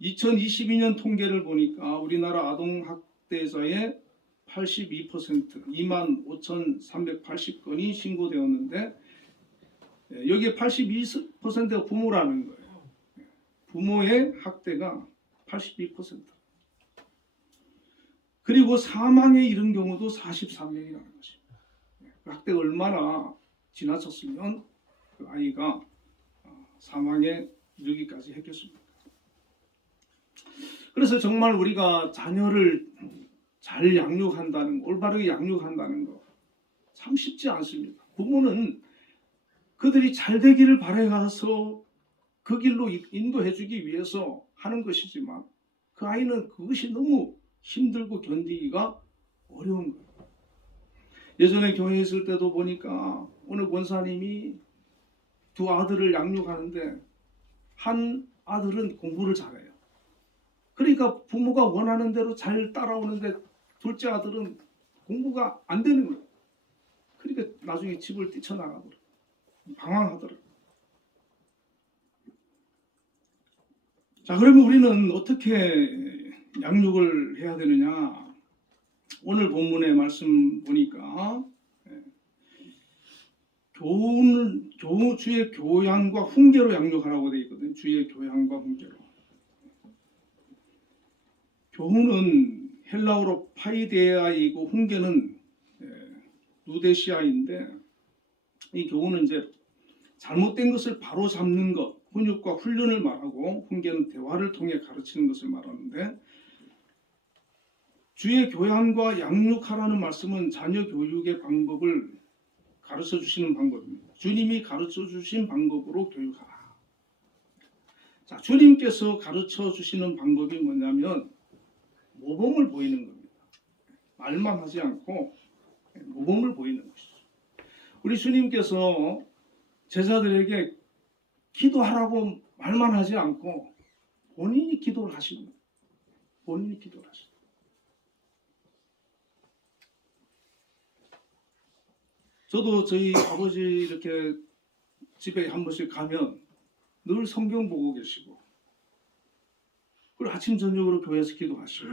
2022년 통계를 보니까 우리나라 아동학대자의 82%, 25,380건이 신고되었는데, 여기에 82%가 부모라는 거예요. 부모의 학대가 82%. 그리고 사망에 이른 경우도 43명이라는 것입니다. 학대가 얼마나 지나쳤으면 그 아이가 사망에 이르기까지 했겠습니까? 그래서 정말 우리가 자녀를 잘 양육한다는 거, 올바르게 양육한다는 거 참 쉽지 않습니다. 부모는 그들이 잘 되기를 바라서 그 길로 인도해주기 위해서 하는 것이지만, 그 아이는 그것이 너무 힘들고 견디기가 어려운 거예요. 예전에 교회에 있을 때도 보니까 어느 권사님이 두 아들을 양육하는데, 한 아들은 공부를 잘해요. 그러니까 부모가 원하는 대로 잘 따라오는데, 둘째 아들은 공부가 안 되는 거예요. 그러니까 나중에 집을 뛰쳐나가더라고요. 방황하더라고요. 자, 그러면 우리는 어떻게 양육을 해야 되느냐? 오늘 본문의 말씀 보니까 주의 교양과 훈계로 양육하라고 되어 있거든요. 주의 교양과 훈계로. 교훈은 헬라어로 파이데아이고 훈계는 누데시아인데, 이 교훈은 이제 잘못된 것을 바로 잡는 것, 훈육과 훈련을 말하고, 훈계는 대화를 통해 가르치는 것을 말하는데, 주의 교양과 양육하라는 말씀은 자녀 교육의 방법을 가르쳐 주시는 방법입니다. 주님이 가르쳐 주신 방법으로 교육하라. 자, 주님께서 가르쳐 주시는 방법이 뭐냐면 모범을 보이는 겁니다. 말만 하지 않고 모범을 보이는 것이죠. 우리 주님께서 제자들에게 기도하라고 말만 하지 않고 본인이 기도를 하십니다. 본인이 기도를 하십니다. 저도 저희 아버지 이렇게 집에 한 번씩 가면 늘 성경 보고 계시고, 그리고 아침 저녁으로 교회에서 기도하시고,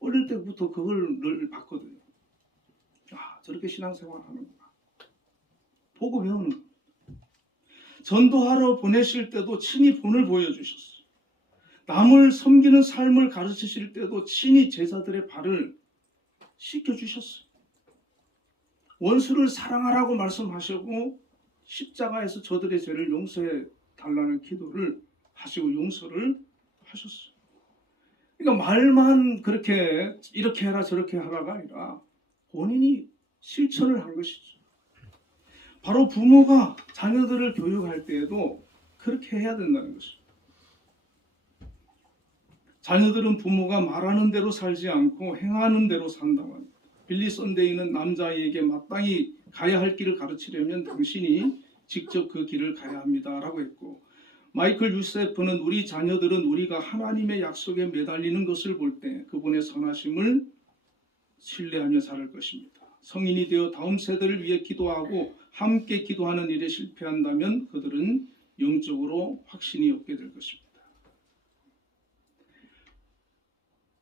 어릴 때부터 그걸 늘 봤거든요. 아, 저렇게 신앙생활 하는구나. 보고 배우는 거예요. 전도하러 보내실 때도 친히 본을 보여주셨어요. 남을 섬기는 삶을 가르치실 때도 친히 제자들의 발을 씻겨주셨어요. 원수를 사랑하라고 말씀하시고, 십자가에서 저들의 죄를 용서해 달라는 기도를 하시고 용서를 하셨어요. 그러니까 말만 그렇게 이렇게 해라 저렇게 하라가 아니라 본인이 실천을 한 것이죠. 바로 부모가 자녀들을 교육할 때에도 그렇게 해야 된다는 것입니다. 자녀들은 부모가 말하는 대로 살지 않고 행하는 대로 산다고 합니다. 빌리 선데이는 남자아이에게 마땅히 가야 할 길을 가르치려면 당신이 직접 그 길을 가야 합니다 라고 했고, 마이클 유세프는 우리 자녀들은 우리가 하나님의 약속에 매달리는 것을 볼 때 그분의 선하심을 신뢰하며 자랄 것입니다. 성인이 되어 다음 세대를 위해 기도하고 함께 기도하는 일에 실패한다면 그들은 영적으로 확신이 없게 될 것입니다.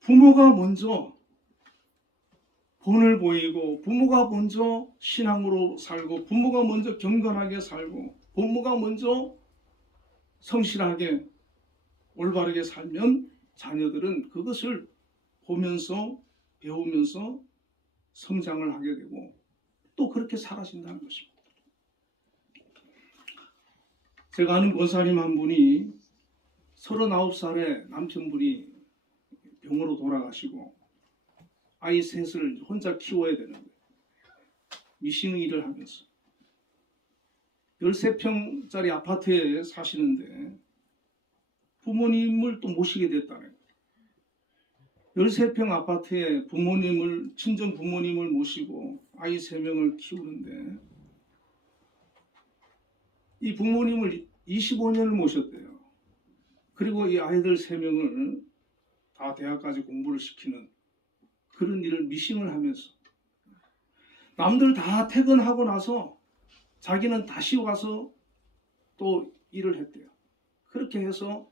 부모가 먼저 본을 보이고, 부모가 먼저 신앙으로 살고, 부모가 먼저 경건하게 살고, 부모가 먼저 성실하게 올바르게 살면 자녀들은 그것을 보면서 배우면서 성장을 하게 되고 또 그렇게 살아진다는 것입니다. 제가 아는 권사님 한 분이 39살에 남편분이 병으로 돌아가시고 아이 셋을 혼자 키워야 되는 거예요. 미싱 일을 하면서 13평짜리 아파트에 사시는데 부모님을 또 모시게 됐다는 거예요. 13평 아파트에 부모님을, 친정 부모님을 모시고 아이 3명을 키우는데 이 부모님을 25년을 모셨대요. 그리고 이 아이들 3명을 다 대학까지 공부를 시키는 그런 일을 미싱을 하면서 남들 다 퇴근하고 나서 자기는 다시 와서 또 일을 했대요. 그렇게 해서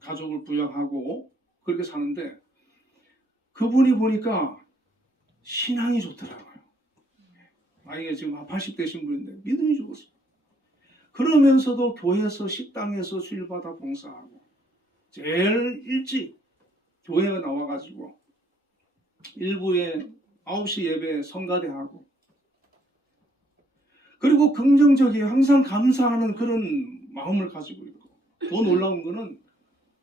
가족을 부양하고 그렇게 사는데 그분이 보니까 신앙이 좋더라고요. 나이가 지금 한 80대신 분인데 믿음이 죽었어요. 그러면서도 교회에서 식당에서 주일마다 봉사하고 제일 일찍 교회에 나와가지고 일부에 9시 예배 성가대하고 그리고 긍정적이게 항상 감사하는 그런 마음을 가지고 있고 더 놀라운 거는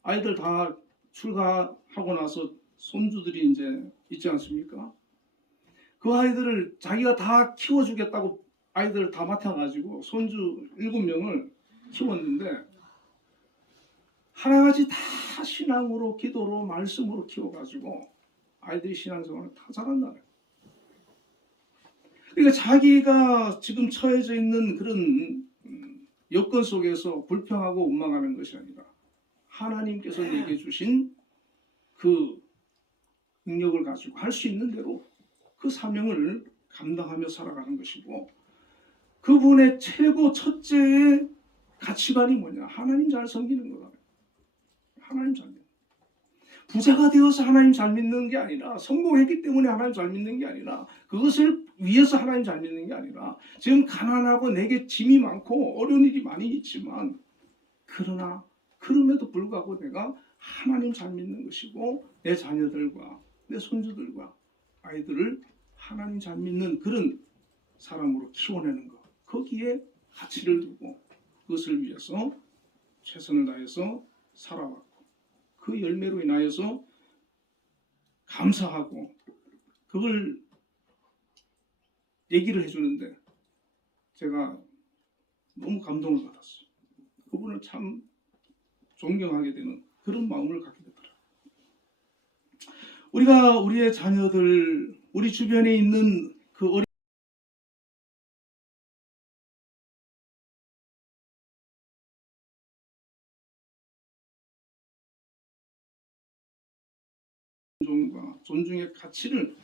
아이들 다 출가하고 나서 손주들이 이제 있지 않습니까? 그 아이들을 자기가 다 키워주겠다고 아이들을 다 맡아가지고 손주 7명을 키웠는데 하나같이 다 신앙으로 기도로 말씀으로 키워가지고 아이들이 신앙생활을 다 잘한다는 거예요. 그러니까 자기가 지금 처해져 있는 그런 여건 속에서 불평하고 원망하는 것이 아니라 하나님께서 내게 주신 그 능력을 가지고 할 수 있는 대로 그 사명을 감당하며 살아가는 것이고 그분의 최고 첫째의 가치관이 뭐냐? 하나님 잘 섬기는 거다. 하나님 잘 믿는. 부자가 되어서 하나님 잘 믿는 게 아니라 성공했기 때문에 하나님 잘 믿는 게 아니라 그것을 위해서 하나님 잘 믿는 게 아니라 지금 가난하고 내게 짐이 많고 어려운 일이 많이 있지만 그러나 그럼에도 불구하고 내가 하나님 잘 믿는 것이고 내 자녀들과 내 손주들과 아이들을 하나님 잘 믿는 그런 사람으로 키워내는 것 거기에 가치를 두고 그것을 위해서 최선을 다해서 살아왔고 그 열매로 인하여서 감사하고 그걸 얘기를 해주는데 제가 너무 감동을 받았어요. 그분을 참 존경하게 되는 그런 마음을 갖게 되더라고요. 우리가 우리의 자녀들, 우리 주변에 있는 그 어린 존중과 존중의 가치를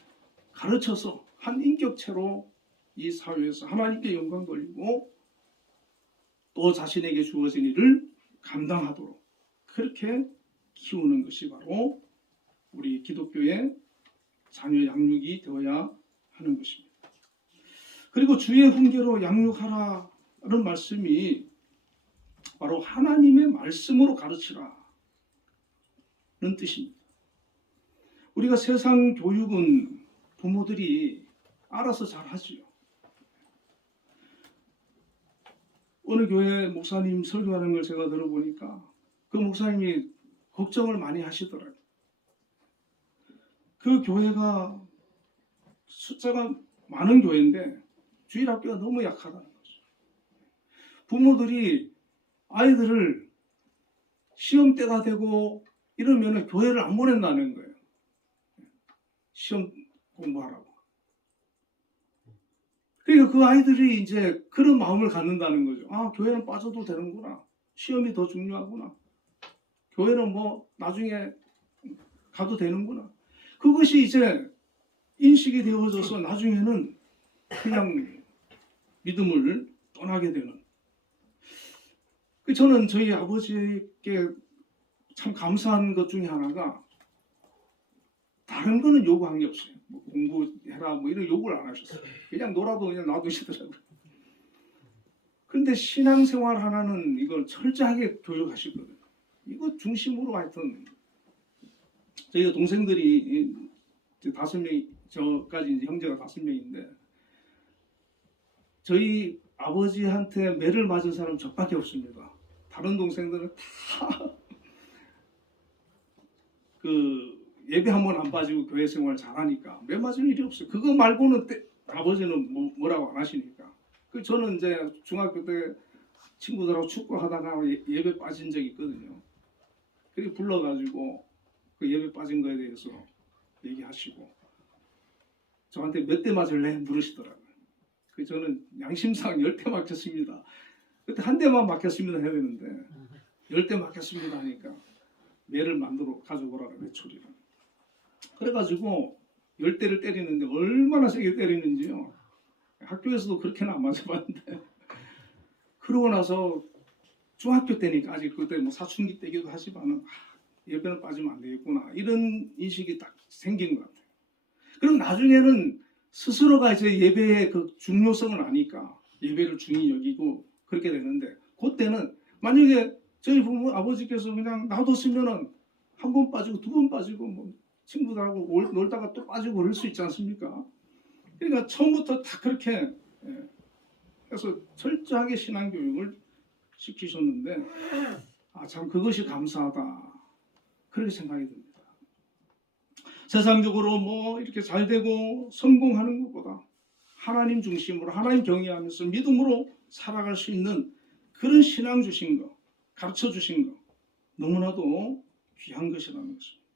가르쳐서 한 인격체로 이 사회에서 하나님께 영광 돌리고 또 자신에게 주어진 일을 감당하도록 그렇게 키우는 것이 바로 우리 기독교의 자녀 양육이 되어야 하는 것입니다. 그리고 주의 훈계로 양육하라는 말씀이 바로 하나님의 말씀으로 가르치라는 뜻입니다. 우리가 세상 교육은 부모들이 알아서 잘하지요. 어느 교회 목사님 설교하는 걸 제가 들어보니까 그 목사님이 걱정을 많이 하시더라고요. 그 교회가 숫자가 많은 교회인데 주일학교가 너무 약하다는 거죠. 부모들이 아이들을 시험 때가 되고 이러면 교회를 안 보낸다는 거예요. 시험 공부하라고. 그러니까 그 아이들이 이제 그런 마음을 갖는다는 거죠. 아, 교회는 빠져도 되는구나. 시험이 더 중요하구나. 교회는 뭐 나중에 가도 되는구나. 그것이 이제 인식이 되어져서 나중에는 그냥 믿음을 떠나게 되는. 저는 저희 아버지께 참 감사한 것 중에 하나가 다른 거는 요구한 게 없어요. 뭐 공부해라 뭐 이런 요구를 안 하셨어요. 그냥 놀아도 그냥 놔두시더라고요. 그런데 신앙생활 하나는 이걸 철저하게 교육하시거든요. 이거 중심으로 하여튼 저희가 동생들이 이제 5명, 저까지 이제 형제가 5명인데 저희 아버지한테 매를 맞은 사람 저밖에 없습니다. 다른 동생들은 다 그 예배 한 번 안 빠지고 교회 생활 잘하니까 매 맞을 일이 없어요. 그거 말고는 아버지는 뭐라고 안 하시니까. 저는 이제 중학교 때 친구들하고 축구하다가 예배 빠진 적이 있거든요. 그리고 불러가지고 그 예배 빠진 거에 대해서 얘기하시고 저한테 몇 대 맞을래 물으시더라고요. 그 저는 양심상 10대 맡겼습니다. 그때 한 대만 맡겼습니다 해야 되는데 10대 맡겼습니다 하니까 매를 만들어 가져오라 외초리를. 그래가지고 10대를 때리는데 얼마나 세게 때리는지요. 학교에서도 그렇게는 안 맞아봤는데 그러고 나서 중학교 때니까 아직 그때 뭐 사춘기 때기도 하지만은 예배는 빠지면 안 되겠구나 이런 인식이 딱 생긴 것 같아요. 그럼 나중에는 스스로가 이제 예배의 그 중요성을 아니까 예배를 중히 여기고 그렇게 되는데 그때는 만약에 저희 부모 아버지께서 그냥 놔뒀으면은 한 번 빠지고 두 번 빠지고 뭐 친구들하고 놀다가 또 빠지고 그럴 수 있지 않습니까? 그러니까 처음부터 다 그렇게 해서 철저하게 신앙교육을 시키셨는데 참 그것이 감사하다 그렇게 생각이 듭니다. 세상적으로 뭐 이렇게 잘 되고 성공하는 것보다 하나님 중심으로 하나님 경외하면서 믿음으로 살아갈 수 있는 그런 신앙 주신 거 가르쳐 주신 거 너무나도 귀한 것이라는 것입니다.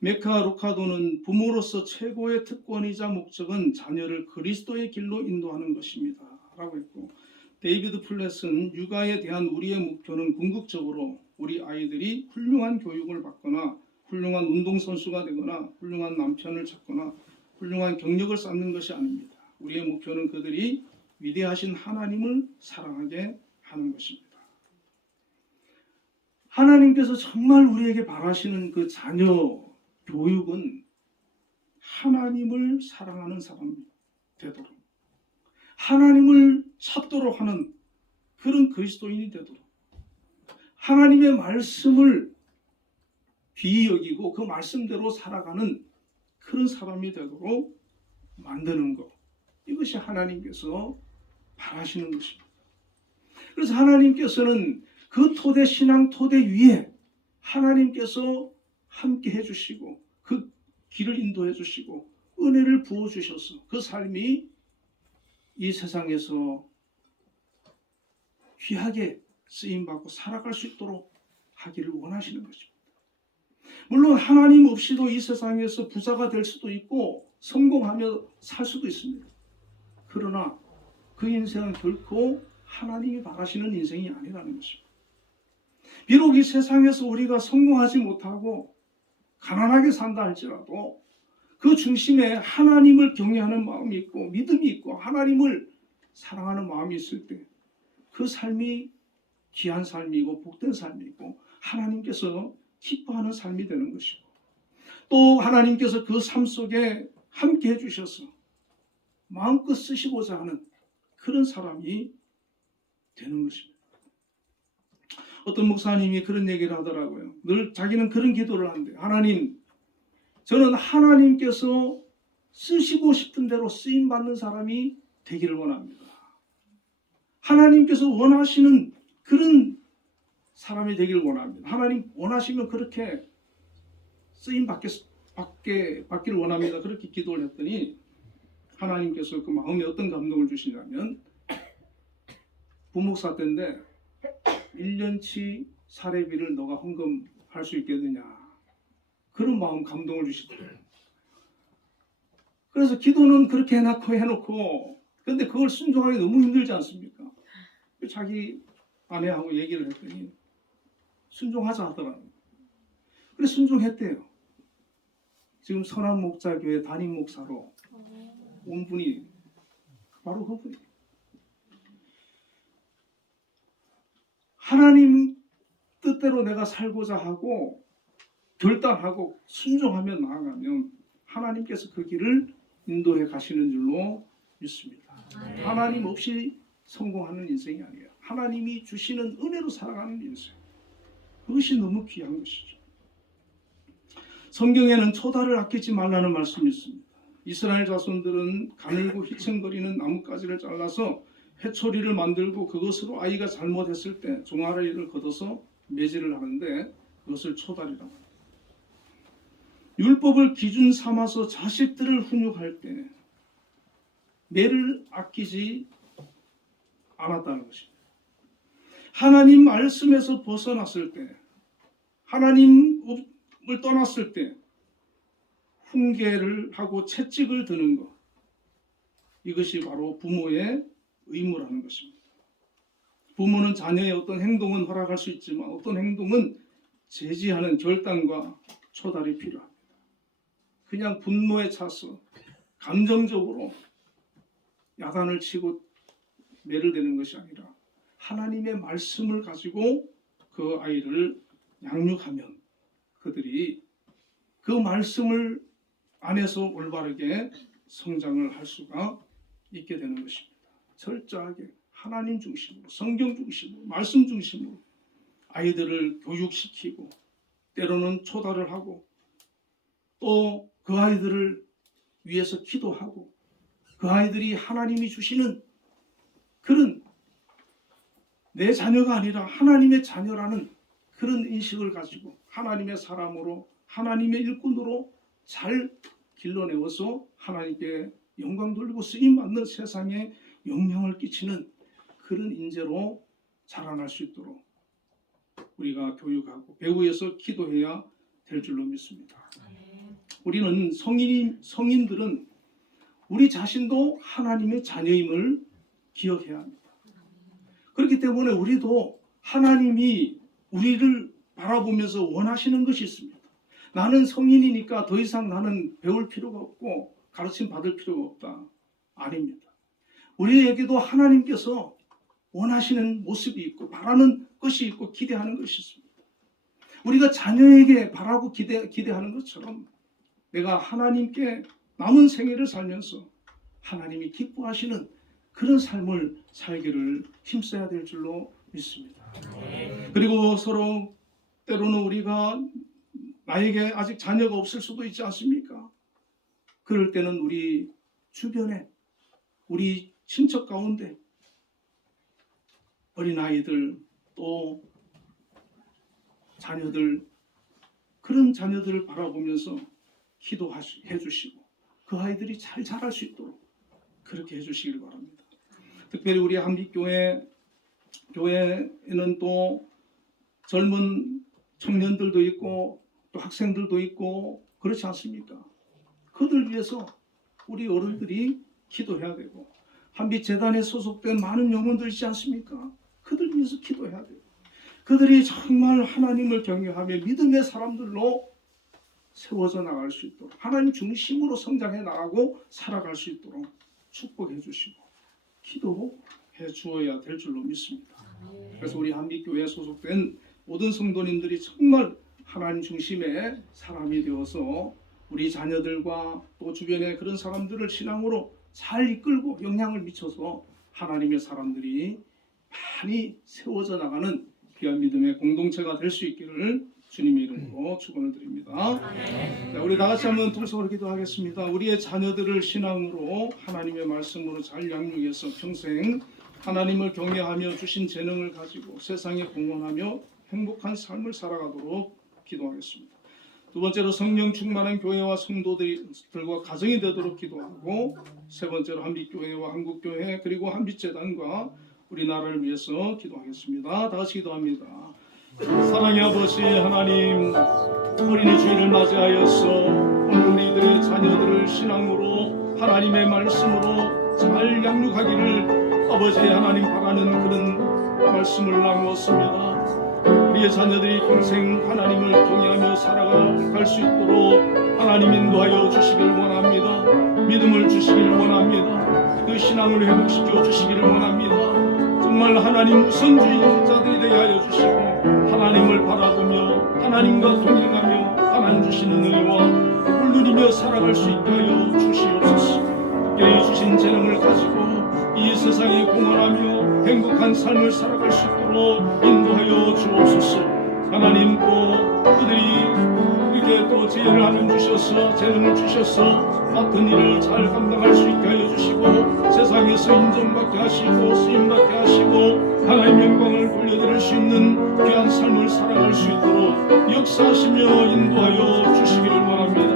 메카 루카도는 부모로서 최고의 특권이자 목적은 자녀를 그리스도의 길로 인도하는 것입니다 라고 했고, 데이비드 플랫은 육아에 대한 우리의 목표는 궁극적으로 우리 아이들이 훌륭한 교육을 받거나 훌륭한 운동선수가 되거나 훌륭한 남편을 찾거나 훌륭한 경력을 쌓는 것이 아닙니다. 우리의 목표는 그들이 위대하신 하나님을 사랑하게 하는 것입니다. 하나님께서 정말 우리에게 바라시는 그 자녀 교육은 하나님을 사랑하는 사람이 되도록 하나님을 찾도록 하는 그런 그리스도인이 되도록 하나님의 말씀을 귀히 여기고 그 말씀대로 살아가는 그런 사람이 되도록 만드는 것, 이것이 하나님께서 바라시는 것입니다. 그래서 하나님께서는 그 토대 신앙 토대 위에 하나님께서 함께 해주시고 그 길을 인도해 주시고 은혜를 부어주셔서 그 삶이 이 세상에서 귀하게 쓰임받고 살아갈 수 있도록 하기를 원하시는 것입니다. 물론 하나님 없이도 이 세상에서 부자가 될 수도 있고 성공하며 살 수도 있습니다. 그러나 그 인생은 결코 하나님이 바라시는 인생이 아니라는 것입니다. 비록 이 세상에서 우리가 성공하지 못하고 가난하게 산다 할지라도 그 중심에 하나님을 경외하는 마음이 있고 믿음이 있고 하나님을 사랑하는 마음이 있을 때 그 삶이 귀한 삶이고 복된 삶이고 하나님께서 기뻐하는 삶이 되는 것이고 또 하나님께서 그 삶 속에 함께 해주셔서 마음껏 쓰시고자 하는 그런 사람이 되는 것입니다. 어떤 목사님이 그런 얘기를 하더라고요. 늘 자기는 그런 기도를 하는데 하나님, 저는 하나님께서 쓰시고 싶은 대로 쓰임받는 사람이 되기를 원합니다. 하나님께서 원하시는 그런 사람이 되기를 원합니다. 하나님 원하시면 그렇게 쓰임받기를 원합니다. 그렇게 기도를 했더니 하나님께서 그 마음에 어떤 감동을 주시냐면 부목사 때인데 1년치 사례비를 너가 헌금할 수 있겠느냐 그런 마음 감동을 주시더라고요. 그래서 기도는 그렇게 해놓고 근데 그걸 순종하기 너무 힘들지 않습니까? 자기 아내하고 얘기를 했더니 순종하자 하더라고요. 그래서 순종했대요. 지금 선한 목자교회 담임 목사로 온 분이 바로 그분이에요. 하나님 뜻대로 내가 살고자 하고 결단하고 순종하며 나아가면 하나님께서 그 길을 인도해 가시는 줄로 믿습니다. 하나님 없이 성공하는 인생이 아니에요. 하나님이 주시는 은혜로 살아가는 인생. 그것이 너무 귀한 것이죠. 성경에는 초다를 아끼지 말라는 말씀이 있습니다. 이스라엘 자손들은 가늘고 휘청거리는 나뭇가지를 잘라서 회초리를 만들고 그것으로 아이가 잘못했을 때 종아리를 걷어서 매질을 하는데 그것을 초달이라고 합니다. 율법을 기준 삼아서 자식들을 훈육할 때 매를 아끼지 않았다는 것입니다. 하나님 말씀에서 벗어났을 때 하나님을 떠났을 때 훈계를 하고 채찍을 드는 것 이것이 바로 부모의 의무라는 것입니다. 부모는 자녀의 어떤 행동은 허락할 수 있지만 어떤 행동은 제지하는 결단과 초달이 필요합니다. 그냥 분노에 차서 감정적으로 야단을 치고 매를 대는 것이 아니라 하나님의 말씀을 가지고 그 아이를 양육하면 그들이 그 말씀을 안에서 올바르게 성장을 할 수가 있게 되는 것입니다. 철저하게 하나님 중심으로, 성경 중심으로, 말씀 중심으로 아이들을 교육시키고 때로는 초달을 하고 또 그 아이들을 위해서 기도하고 그 아이들이 하나님이 주시는 그런 내 자녀가 아니라 하나님의 자녀라는 그런 인식을 가지고 하나님의 사람으로 하나님의 일꾼으로 잘 길러내어서 하나님께 영광 돌리고 쓰임받는 세상에 영향을 끼치는 그런 인재로 자라날 수 있도록 우리가 교육하고 배후에서 기도해야 될 줄로 믿습니다. 우리는 성인들은 우리 자신도 하나님의 자녀임을 기억해야 합니다. 그렇기 때문에 우리도 하나님이 우리를 바라보면서 원하시는 것이 있습니다. 나는 성인이니까 더 이상 나는 배울 필요가 없고 가르침 받을 필요가 없다. 아닙니다. 우리에게도 하나님께서 원하시는 모습이 있고 바라는 것이 있고 기대하는 것이 있습니다. 우리가 자녀에게 바라고 기대하는 것처럼 내가 하나님께 남은 생애를 살면서 하나님이 기뻐하시는 그런 삶을 살기를 힘써야 될 줄로 믿습니다. 그리고 서로 때로는 우리가 나에게 아직 자녀가 없을 수도 있지 않습니까? 그럴 때는 우리 주변에 우리 친척 가운데 어린아이들 또 자녀들 그런 자녀들을 바라보면서 기도해 주시고 그 아이들이 잘 자랄 수 있도록 그렇게 해주시길 바랍니다. 특별히 우리 한빛교회에는 또 젊은 청년들도 있고 또 학생들도 있고 그렇지 않습니까? 그들 위해서 우리 어른들이 기도해야 되고 한빛재단에 소속된 많은 영혼들 있지 않습니까? 그들 위해서 기도해야 돼요. 그들이 정말 하나님을 경외하며 믿음의 사람들로 세워져 나갈 수 있도록 하나님 중심으로 성장해 나가고 살아갈 수 있도록 축복해 주시고 기도해 주어야 될 줄로 믿습니다. 그래서 우리 한빛교회에 소속된 모든 성도님들이 정말 하나님 중심의 사람이 되어서 우리 자녀들과 또 주변의 그런 사람들을 신앙으로 잘 이끌고 영향을 미쳐서 하나님의 사람들이 많이 세워져 나가는 귀한 믿음의 공동체가 될 수 있기를 주님의 이름으로 축원을 드립니다. 자, 우리 다 같이 한번 통성으로 기도하겠습니다. 우리의 자녀들을 신앙으로 하나님의 말씀으로 잘 양육해서 평생 하나님을 경외하며 주신 재능을 가지고 세상에 공헌하며 행복한 삶을 살아가도록 기도하겠습니다. 두 번째로 성령 충만한 교회와 성도들과 가정이 되도록 기도하고 세 번째로 한빛교회와 한국교회 그리고 한빛재단과 우리나라를 위해서 기도하겠습니다. 다 같이 기도합니다. 사랑의 아버지 하나님, 어린이 주일을 맞이하여서 오늘 우리들의 자녀들을 신앙으로 하나님의 말씀으로 잘 양육하기를 아버지 하나님 바라는 그런 말씀을 나누었습니다. 우리의 자녀들이 평생 하나님을 경외하며 살아갈 수 있도록 하나님 인도하여 주시길 원합니다. 믿음을 주시길 원합니다. 그 신앙을 회복시켜 주시기를 원합니다. 정말 하나님 우선주의자들이 되게 하여 주시고 하나님을 바라보며 하나님과 동행하며 하나님 주시는 은혜와 복을 누리며 살아갈 수 있게 하여 주시옵소서. 특별히 주신 재능을 가지고 이 세상에 공헌하며 행복한 삶을 살아갈 수 있도록 인도하여 주옵소서. 하나님 또 그들이 이렇게 또 지혜를 하나님 주셔서 재능을 주셔서 맡은 일을 잘 감당할 수 있게 하여 주시고 세상에서 인정받게 하시고 쓰임받게 하시고 하나님 영광을 돌려드릴 수 있는 귀한 삶을 살아갈 수 있도록 역사하시며 인도하여 주시기를 원합니다.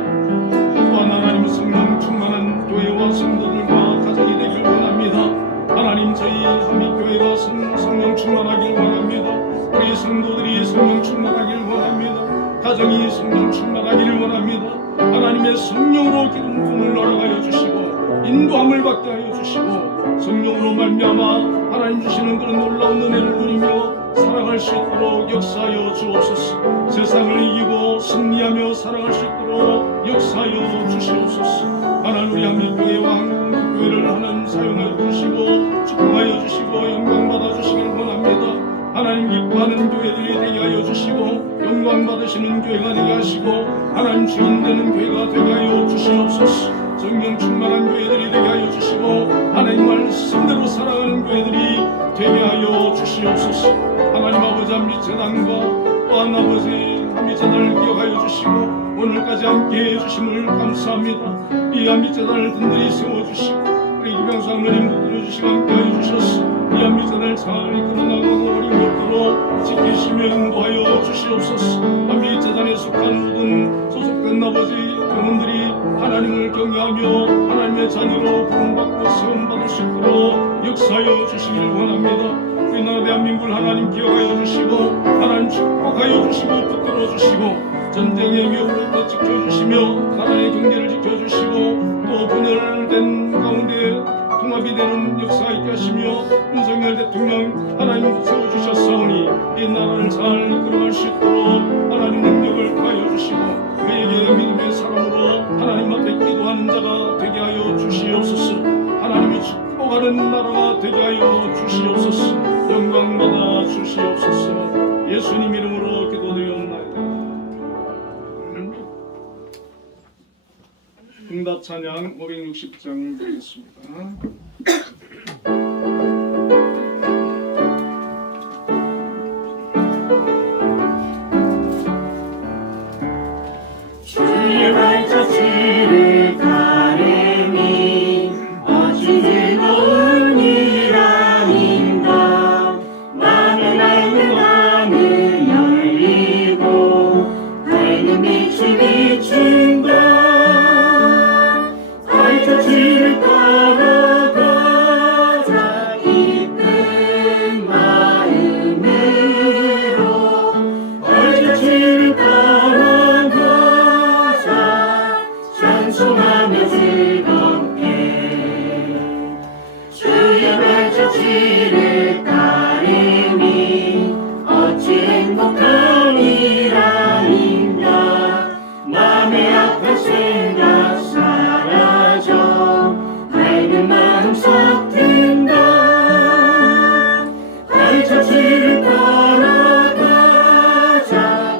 또한 하나님 성령 충만한 교회와 성도들과 가정이 되길 원합니다. 하나님 저희 한빛교회가 성령 충만하길 원합니다. 우리 성도들이 성령 충만하길 원합니다. 가정이 성령 충만하기를 원합니다. 하나님의 성령으로 기름 부음을 허락하여 주시고 인도함을 받게 하여 주시고 성령으로 말미암아 하나님 주시는 그런 놀라운 은혜를 누리며 살아갈 수 있도록 역사하여 주옵소서. 세상을 이기고 승리하며 살아갈 수 있도록 역사하여 주시옵소서. 하나님 우리 한민교회와 한국교회를 하나님 사용하여 주시고 축복하여 주시고 영광받아 주시길 원합니다. 하나님 기뻐하는 교회들이 되게 하여 주시고 영광 받으시는 교회가 되게 하시고 하나님 주인 되는 교회가 되게 하여 주시옵소서. 성령 충만한 교회들이 되게 하여 주시고 하나님 말씀대로 살아가는 교회들이 되게 하여 주시옵소서. 하나님 아버지 한미재단과 또한 아버지 한미재단을 기억하여 주시고 오늘까지 함께 해주심을 감사합니다. 이 한미재단을 든든히 세워주시고 우리 김영수 장로님도 들어주시고 함께 하여 주셔서 이 한미재단을 잘 이끌어나가고 어린 것들로 지키시며 인도하여 주시옵소서. 한미재단에 속한 모든 소속된 아버지 교원들이 하나님을 경외하며 하나님의 자녀로 부름받고 세움받을 수 있도록 역사하여 주시길 원합니다. 우리나라 대한민국을 하나님 기억하여 주시고 하나님 축복하여 주시고 붙들어 주시고 전쟁의 위협으로부터 지켜주시며 나라의 경제를 지켜주시고 또 분열된 가운데 통합이 되는 역사 있게 하시며 윤석열 대통령 하나님 세워주셨사오니 이 나라를 잘 이끌어갈 수 있도록 하나님 능력을 가하여 주시고 우리에게 믿음의 사람으로 하나님 앞에 기도하는 자가 되게 하여 주시옵소서. 하나님이 축복하는 나라가 되게 하여 주시옵소서. 영광 받아 주시옵소서. 예수님 이름으로 기도드리옵나이다. 응답 찬양 560장을 드리겠습니다. 주의 발자취를 따르니 어찌 즐거운 일 아닌가. 마음의 맑은 하늘 열리고 밝은 빛이 비춘다. 발자취를 따라가자 기쁜 마음으로. 발자취를 따라가자 찬송하며 즐겁게. 주의 발자취를 따르니 어찌 행복한 일 아닌가. 맘의 악한 생각 사라져 밝은 마음 싹 든다. 발자취를 따라가자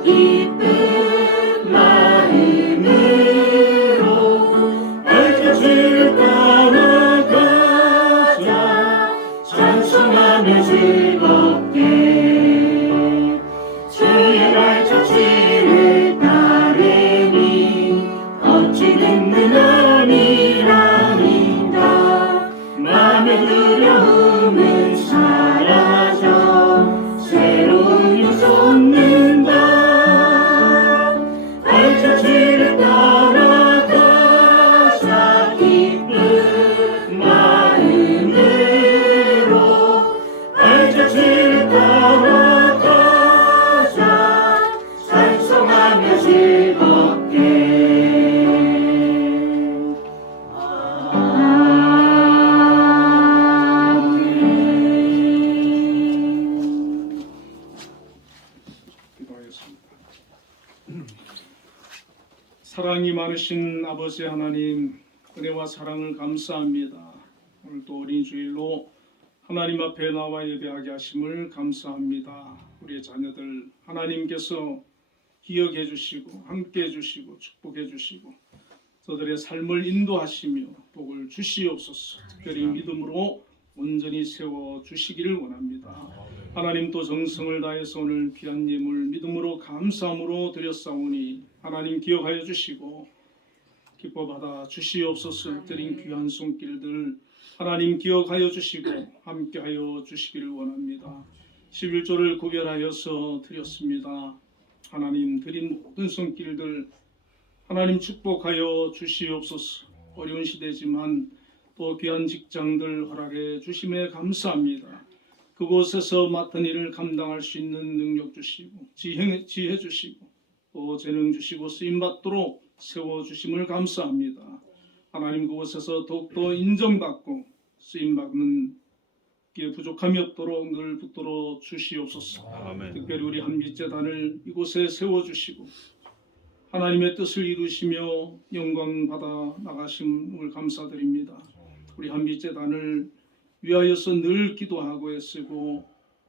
기쁜 마음으로. 발자취를 따라가자 찬송하며 즐겁게. 주의 발자취를 따르니 어찌 든든한 일 아닌가. 맘의 두려움은 사라져 새로운 힘 솟는다. 발자취를 따라가자 기쁜 마음으로. 발자취를 따라가자 찬송하며 즐겁게. 기도하겠습니다. 사랑이 많으신 아버지 하나님, 은혜와 사랑을 감사합니다. 오늘 또 어린 주일로 하나님 앞에 나와 예배하게 하심을 감사합니다. 우리의 자녀들 하나님께서 기억해 주시고 함께 해 주시고 축복해 주시고 저들의 삶을 인도하시며 복을 주시옵소서. 특별히 믿음으로 온전히 세워 주시기를 원합니다. 하나님 또 정성을 다해서 오늘 귀한 예물 믿음으로 감사함으로 드렸사오니 하나님 기억하여 주시고 기뻐 받아 주시옵소서. 드린 귀한 손길들 하나님 기억하여 주시고 함께하여 주시기를 원합니다. 11조를 구별하여서 드렸습니다. 하나님 드린 모든 손길들 하나님 축복하여 주시옵소서. 어려운 시대지만 또 귀한 직장들 허락해 주심에 감사합니다. 그곳에서 맡은 일을 감당할 수 있는 능력 주시고 지혜 주시고 또 재능 주시고 쓰임받도록 세워주심을 감사합니다. 하나님 그곳에서 더욱더 인정받고 쓰임받는 게 부족함이 없도록 늘 붙들어 주시옵소서. 아멘. 특별히 우리 한빛재단을 이곳에 세워주시고 하나님의 뜻을 이루시며 영광 받아 나가심을 감사드립니다. 우리 한빛재단을 위하여서 늘 기도하고 애쓰고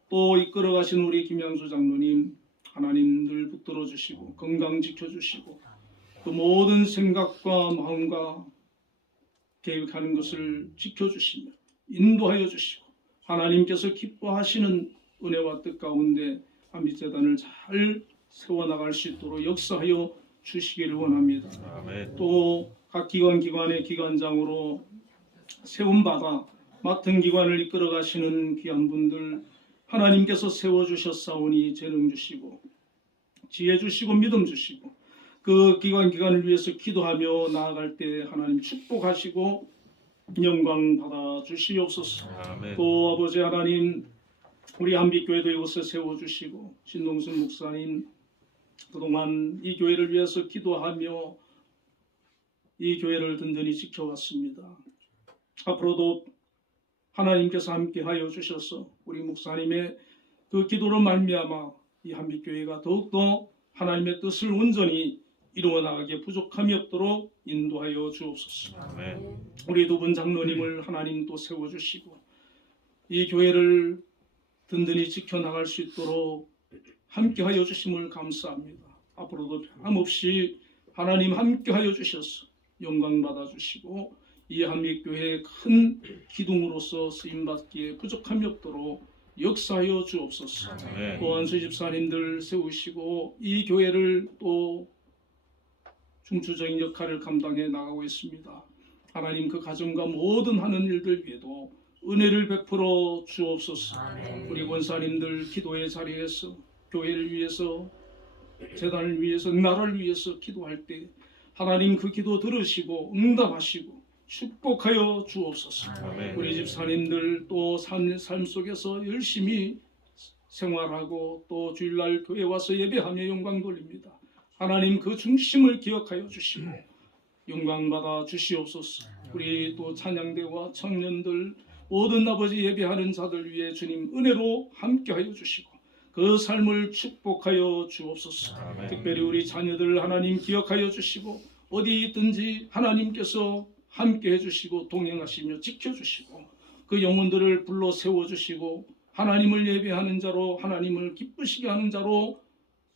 또 이끌어 가신 우리 김양수 장로님 하나님 늘 붙들어 주시고 건강 지켜주시고 그 모든 생각과 마음과 계획하는 것을 지켜주시며 인도하여 주시고 하나님께서 기뻐하시는 은혜와 뜻 가운데 한빛재단을 잘 세워나갈 수 있도록 역사하여 주시기를 원합니다. 아멘. 또 각 기관의 기관장으로 세움받아 맡은 기관을 이끌어 가시는 귀한 분들 하나님께서 세워주셨사오니 재능 주시고 지혜 주시고 믿음 주시고 그 기관을 위해서 기도하며 나아갈 때 하나님 축복하시고 영광 받아 주시옵소서. 아멘. 또 아버지 하나님 우리 한빛교회도 이곳에 세워주시고 신동순 목사님 그동안 이 교회를 위해서 기도하며 이 교회를 든든히 지켜왔습니다. 앞으로도 하나님께서 함께하여 주셔서 우리 목사님의 그 기도로 말미암아 이 한빛교회가 더욱더 하나님의 뜻을 온전히 이루어 나가기에 부족함이 없도록 인도하여 주옵소서. 아멘. 우리 두 분 장로님을 하나님 또 세워주시고 이 교회를 든든히 지켜나갈 수 있도록 함께하여 주심을 감사합니다. 앞으로도 변함없이 하나님 함께하여 주셔서 영광 받아주시고 이 한빛교회의 큰 기둥으로서 쓰임받기에 부족함이 없도록 역사하여 주옵소서. 아멘. 또한 수집사님들 세우시고 이 교회를 또 중추적인 역할을 감당해 나가고 있습니다. 하나님 그 가정과 모든 하는 일들 위에도 은혜를 베풀어 주옵소서. 우리 권사님들 기도의 자리에서 교회를 위해서 재단을 위해서 나라를 위해서 기도할 때 하나님 그 기도 들으시고 응답하시고 축복하여 주옵소서. 아멘. 우리 집사님들 또 삶 속에서 열심히 생활하고 또 주일날 교회 와서 예배하며 영광 돌립니다. 하나님 그 중심을 기억하여 주시고 영광 받아 주시옵소서. 우리 또 찬양대와 청년들 모든 아버지 예배하는 자들 위해 주님 은혜로 함께하여 주시고 그 삶을 축복하여 주옵소서. 아멘. 특별히 우리 자녀들 하나님 기억하여 주시고 어디 있든지 하나님께서 함께해 주시고 동행하시며 지켜주시고 그 영혼들을 불러 세워주시고 하나님을 예배하는 자로 하나님을 기쁘시게 하는 자로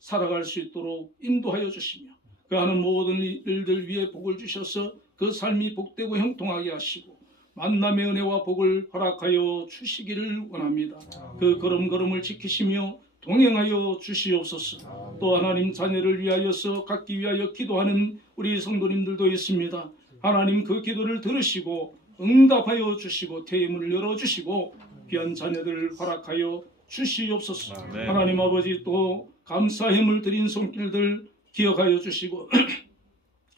살아갈 수 있도록 인도하여 주시며 그 하는 모든 일들 위해 복을 주셔서 그 삶이 복되고 형통하게 하시고 만남의 은혜와 복을 허락하여 주시기를 원합니다. 그 걸음걸음을 지키시며 동행하여 주시옵소서. 또 하나님 자녀를 위하여서 갖기 위하여 기도하는 우리 성도님들도 있습니다. 하나님 그 기도를 들으시고 응답하여 주시고 태의문을 열어주시고 귀한 자녀들을 허락하여 주시옵소서. 아멘. 하나님 아버지 또 감사함을 드린 손길들 기억하여 주시고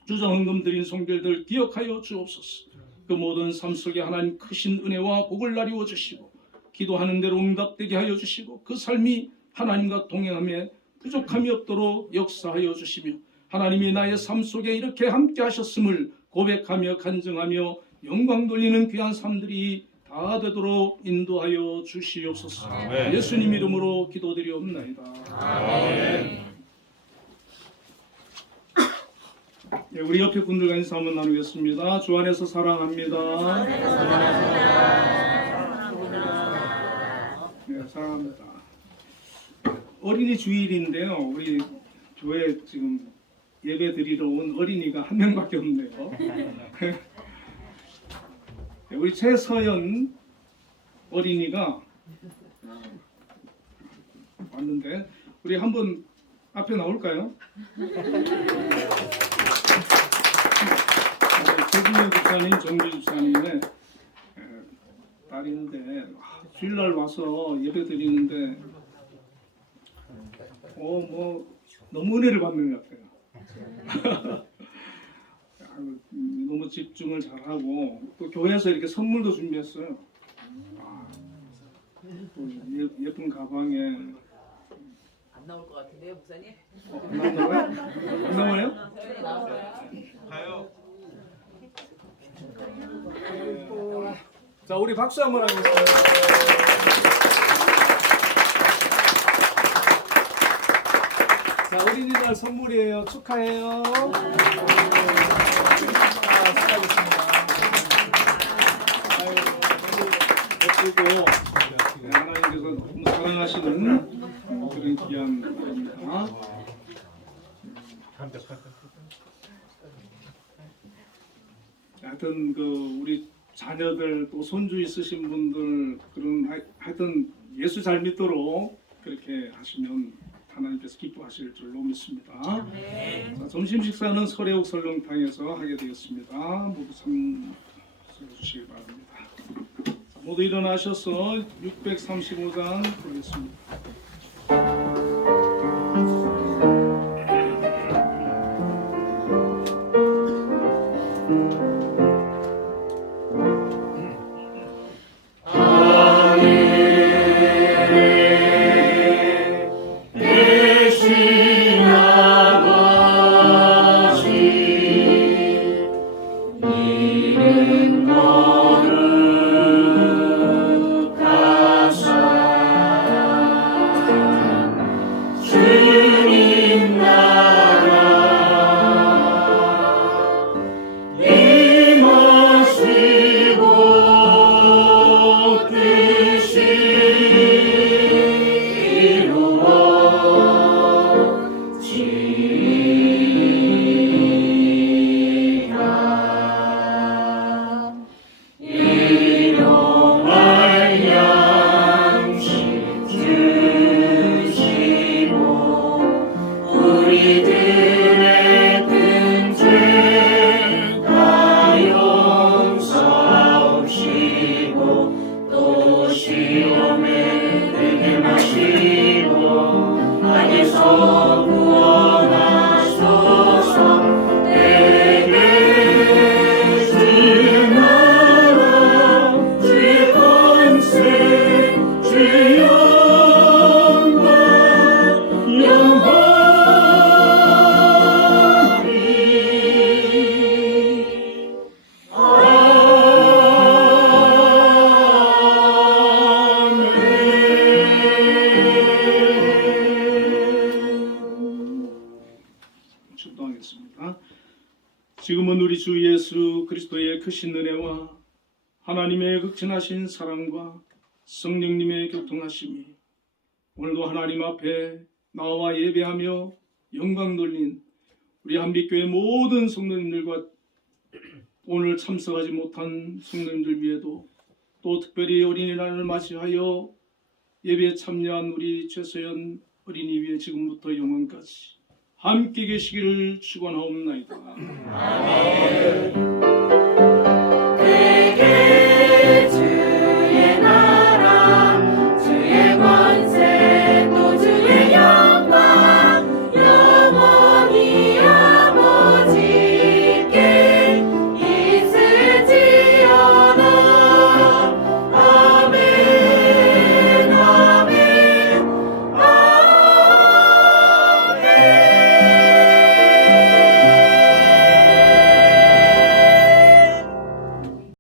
주정헌금 드린 손길들 기억하여 주옵소서. 그 모든 삶 속에 하나님 크신 은혜와 복을 나리워 주시고 기도하는 대로 응답되게 하여 주시고 그 삶이 하나님과 동행함에 부족함이 없도록 역사하여 주시며 하나님이 나의 삶 속에 이렇게 함께 하셨음을 고백하며 간증하며 영광 돌리는 귀한 삶들이 다 되도록 인도하여 주시옵소서. 아멘. 예수님 이름으로 기도드리옵나이다. 아멘. 네, 우리 옆에 분들과 인사 한번 나누겠습니다. 주 안에서 사랑합니다. 네, 사랑합니다. 어린이 주일인데요. 우리 교회 지금 예배 드리러 온 어린이가 한 명밖에 없네요. 네, 우리 최서연 어린이가 왔는데 우리 한번 앞에 나올까요? 최진영 집사님, 정규 집사님의 딸인데 주일날 와서 예배 드리는데 뭐 너무 은혜를 받는 것 같아요. 너무 집중을 잘하고 또 교회에서 이렇게 선물도 준비했어요. 또 예쁜 가방에 안 나올 것 같은데요, 목사님? 안 나와요? 안 나와요? 나와요. 가요. 자, 우리 박수 한번 하겠습니다. 자, 어린이날 선물이에요. 축하해요. 예쁘고 하나님께서 너무 사랑하시는 그런 귀한 겁니다. 하여튼 우리 자녀들 또 손주 있으신 분들 그런 하여튼 예수 잘 믿도록 그렇게 하시면 하나님께서 기뻐하실 줄로 믿습니다. 자, 점심 식사는 설해옥 설렁탕에서 하게 되겠습니다. 모두 참석해 주시기 바랍니다. 자, 모두 일어나셔서 635장 보겠습니다. 지금은 우리 주 예수 그리스도의 크신 은혜와 하나님의 극진하신 사랑과 성령님의 교통하심이 오늘도 하나님 앞에 나와 예배하며 영광 돌린 우리 한빛교회 모든 성도님들과 오늘 참석하지 못한 성도님들 위에도 또 특별히 어린이날을 맞이하여 예배에 참여한 우리 최소연 어린이 위에 지금부터 영원까지 함께 계시기를 축원하옵나이다. 아멘.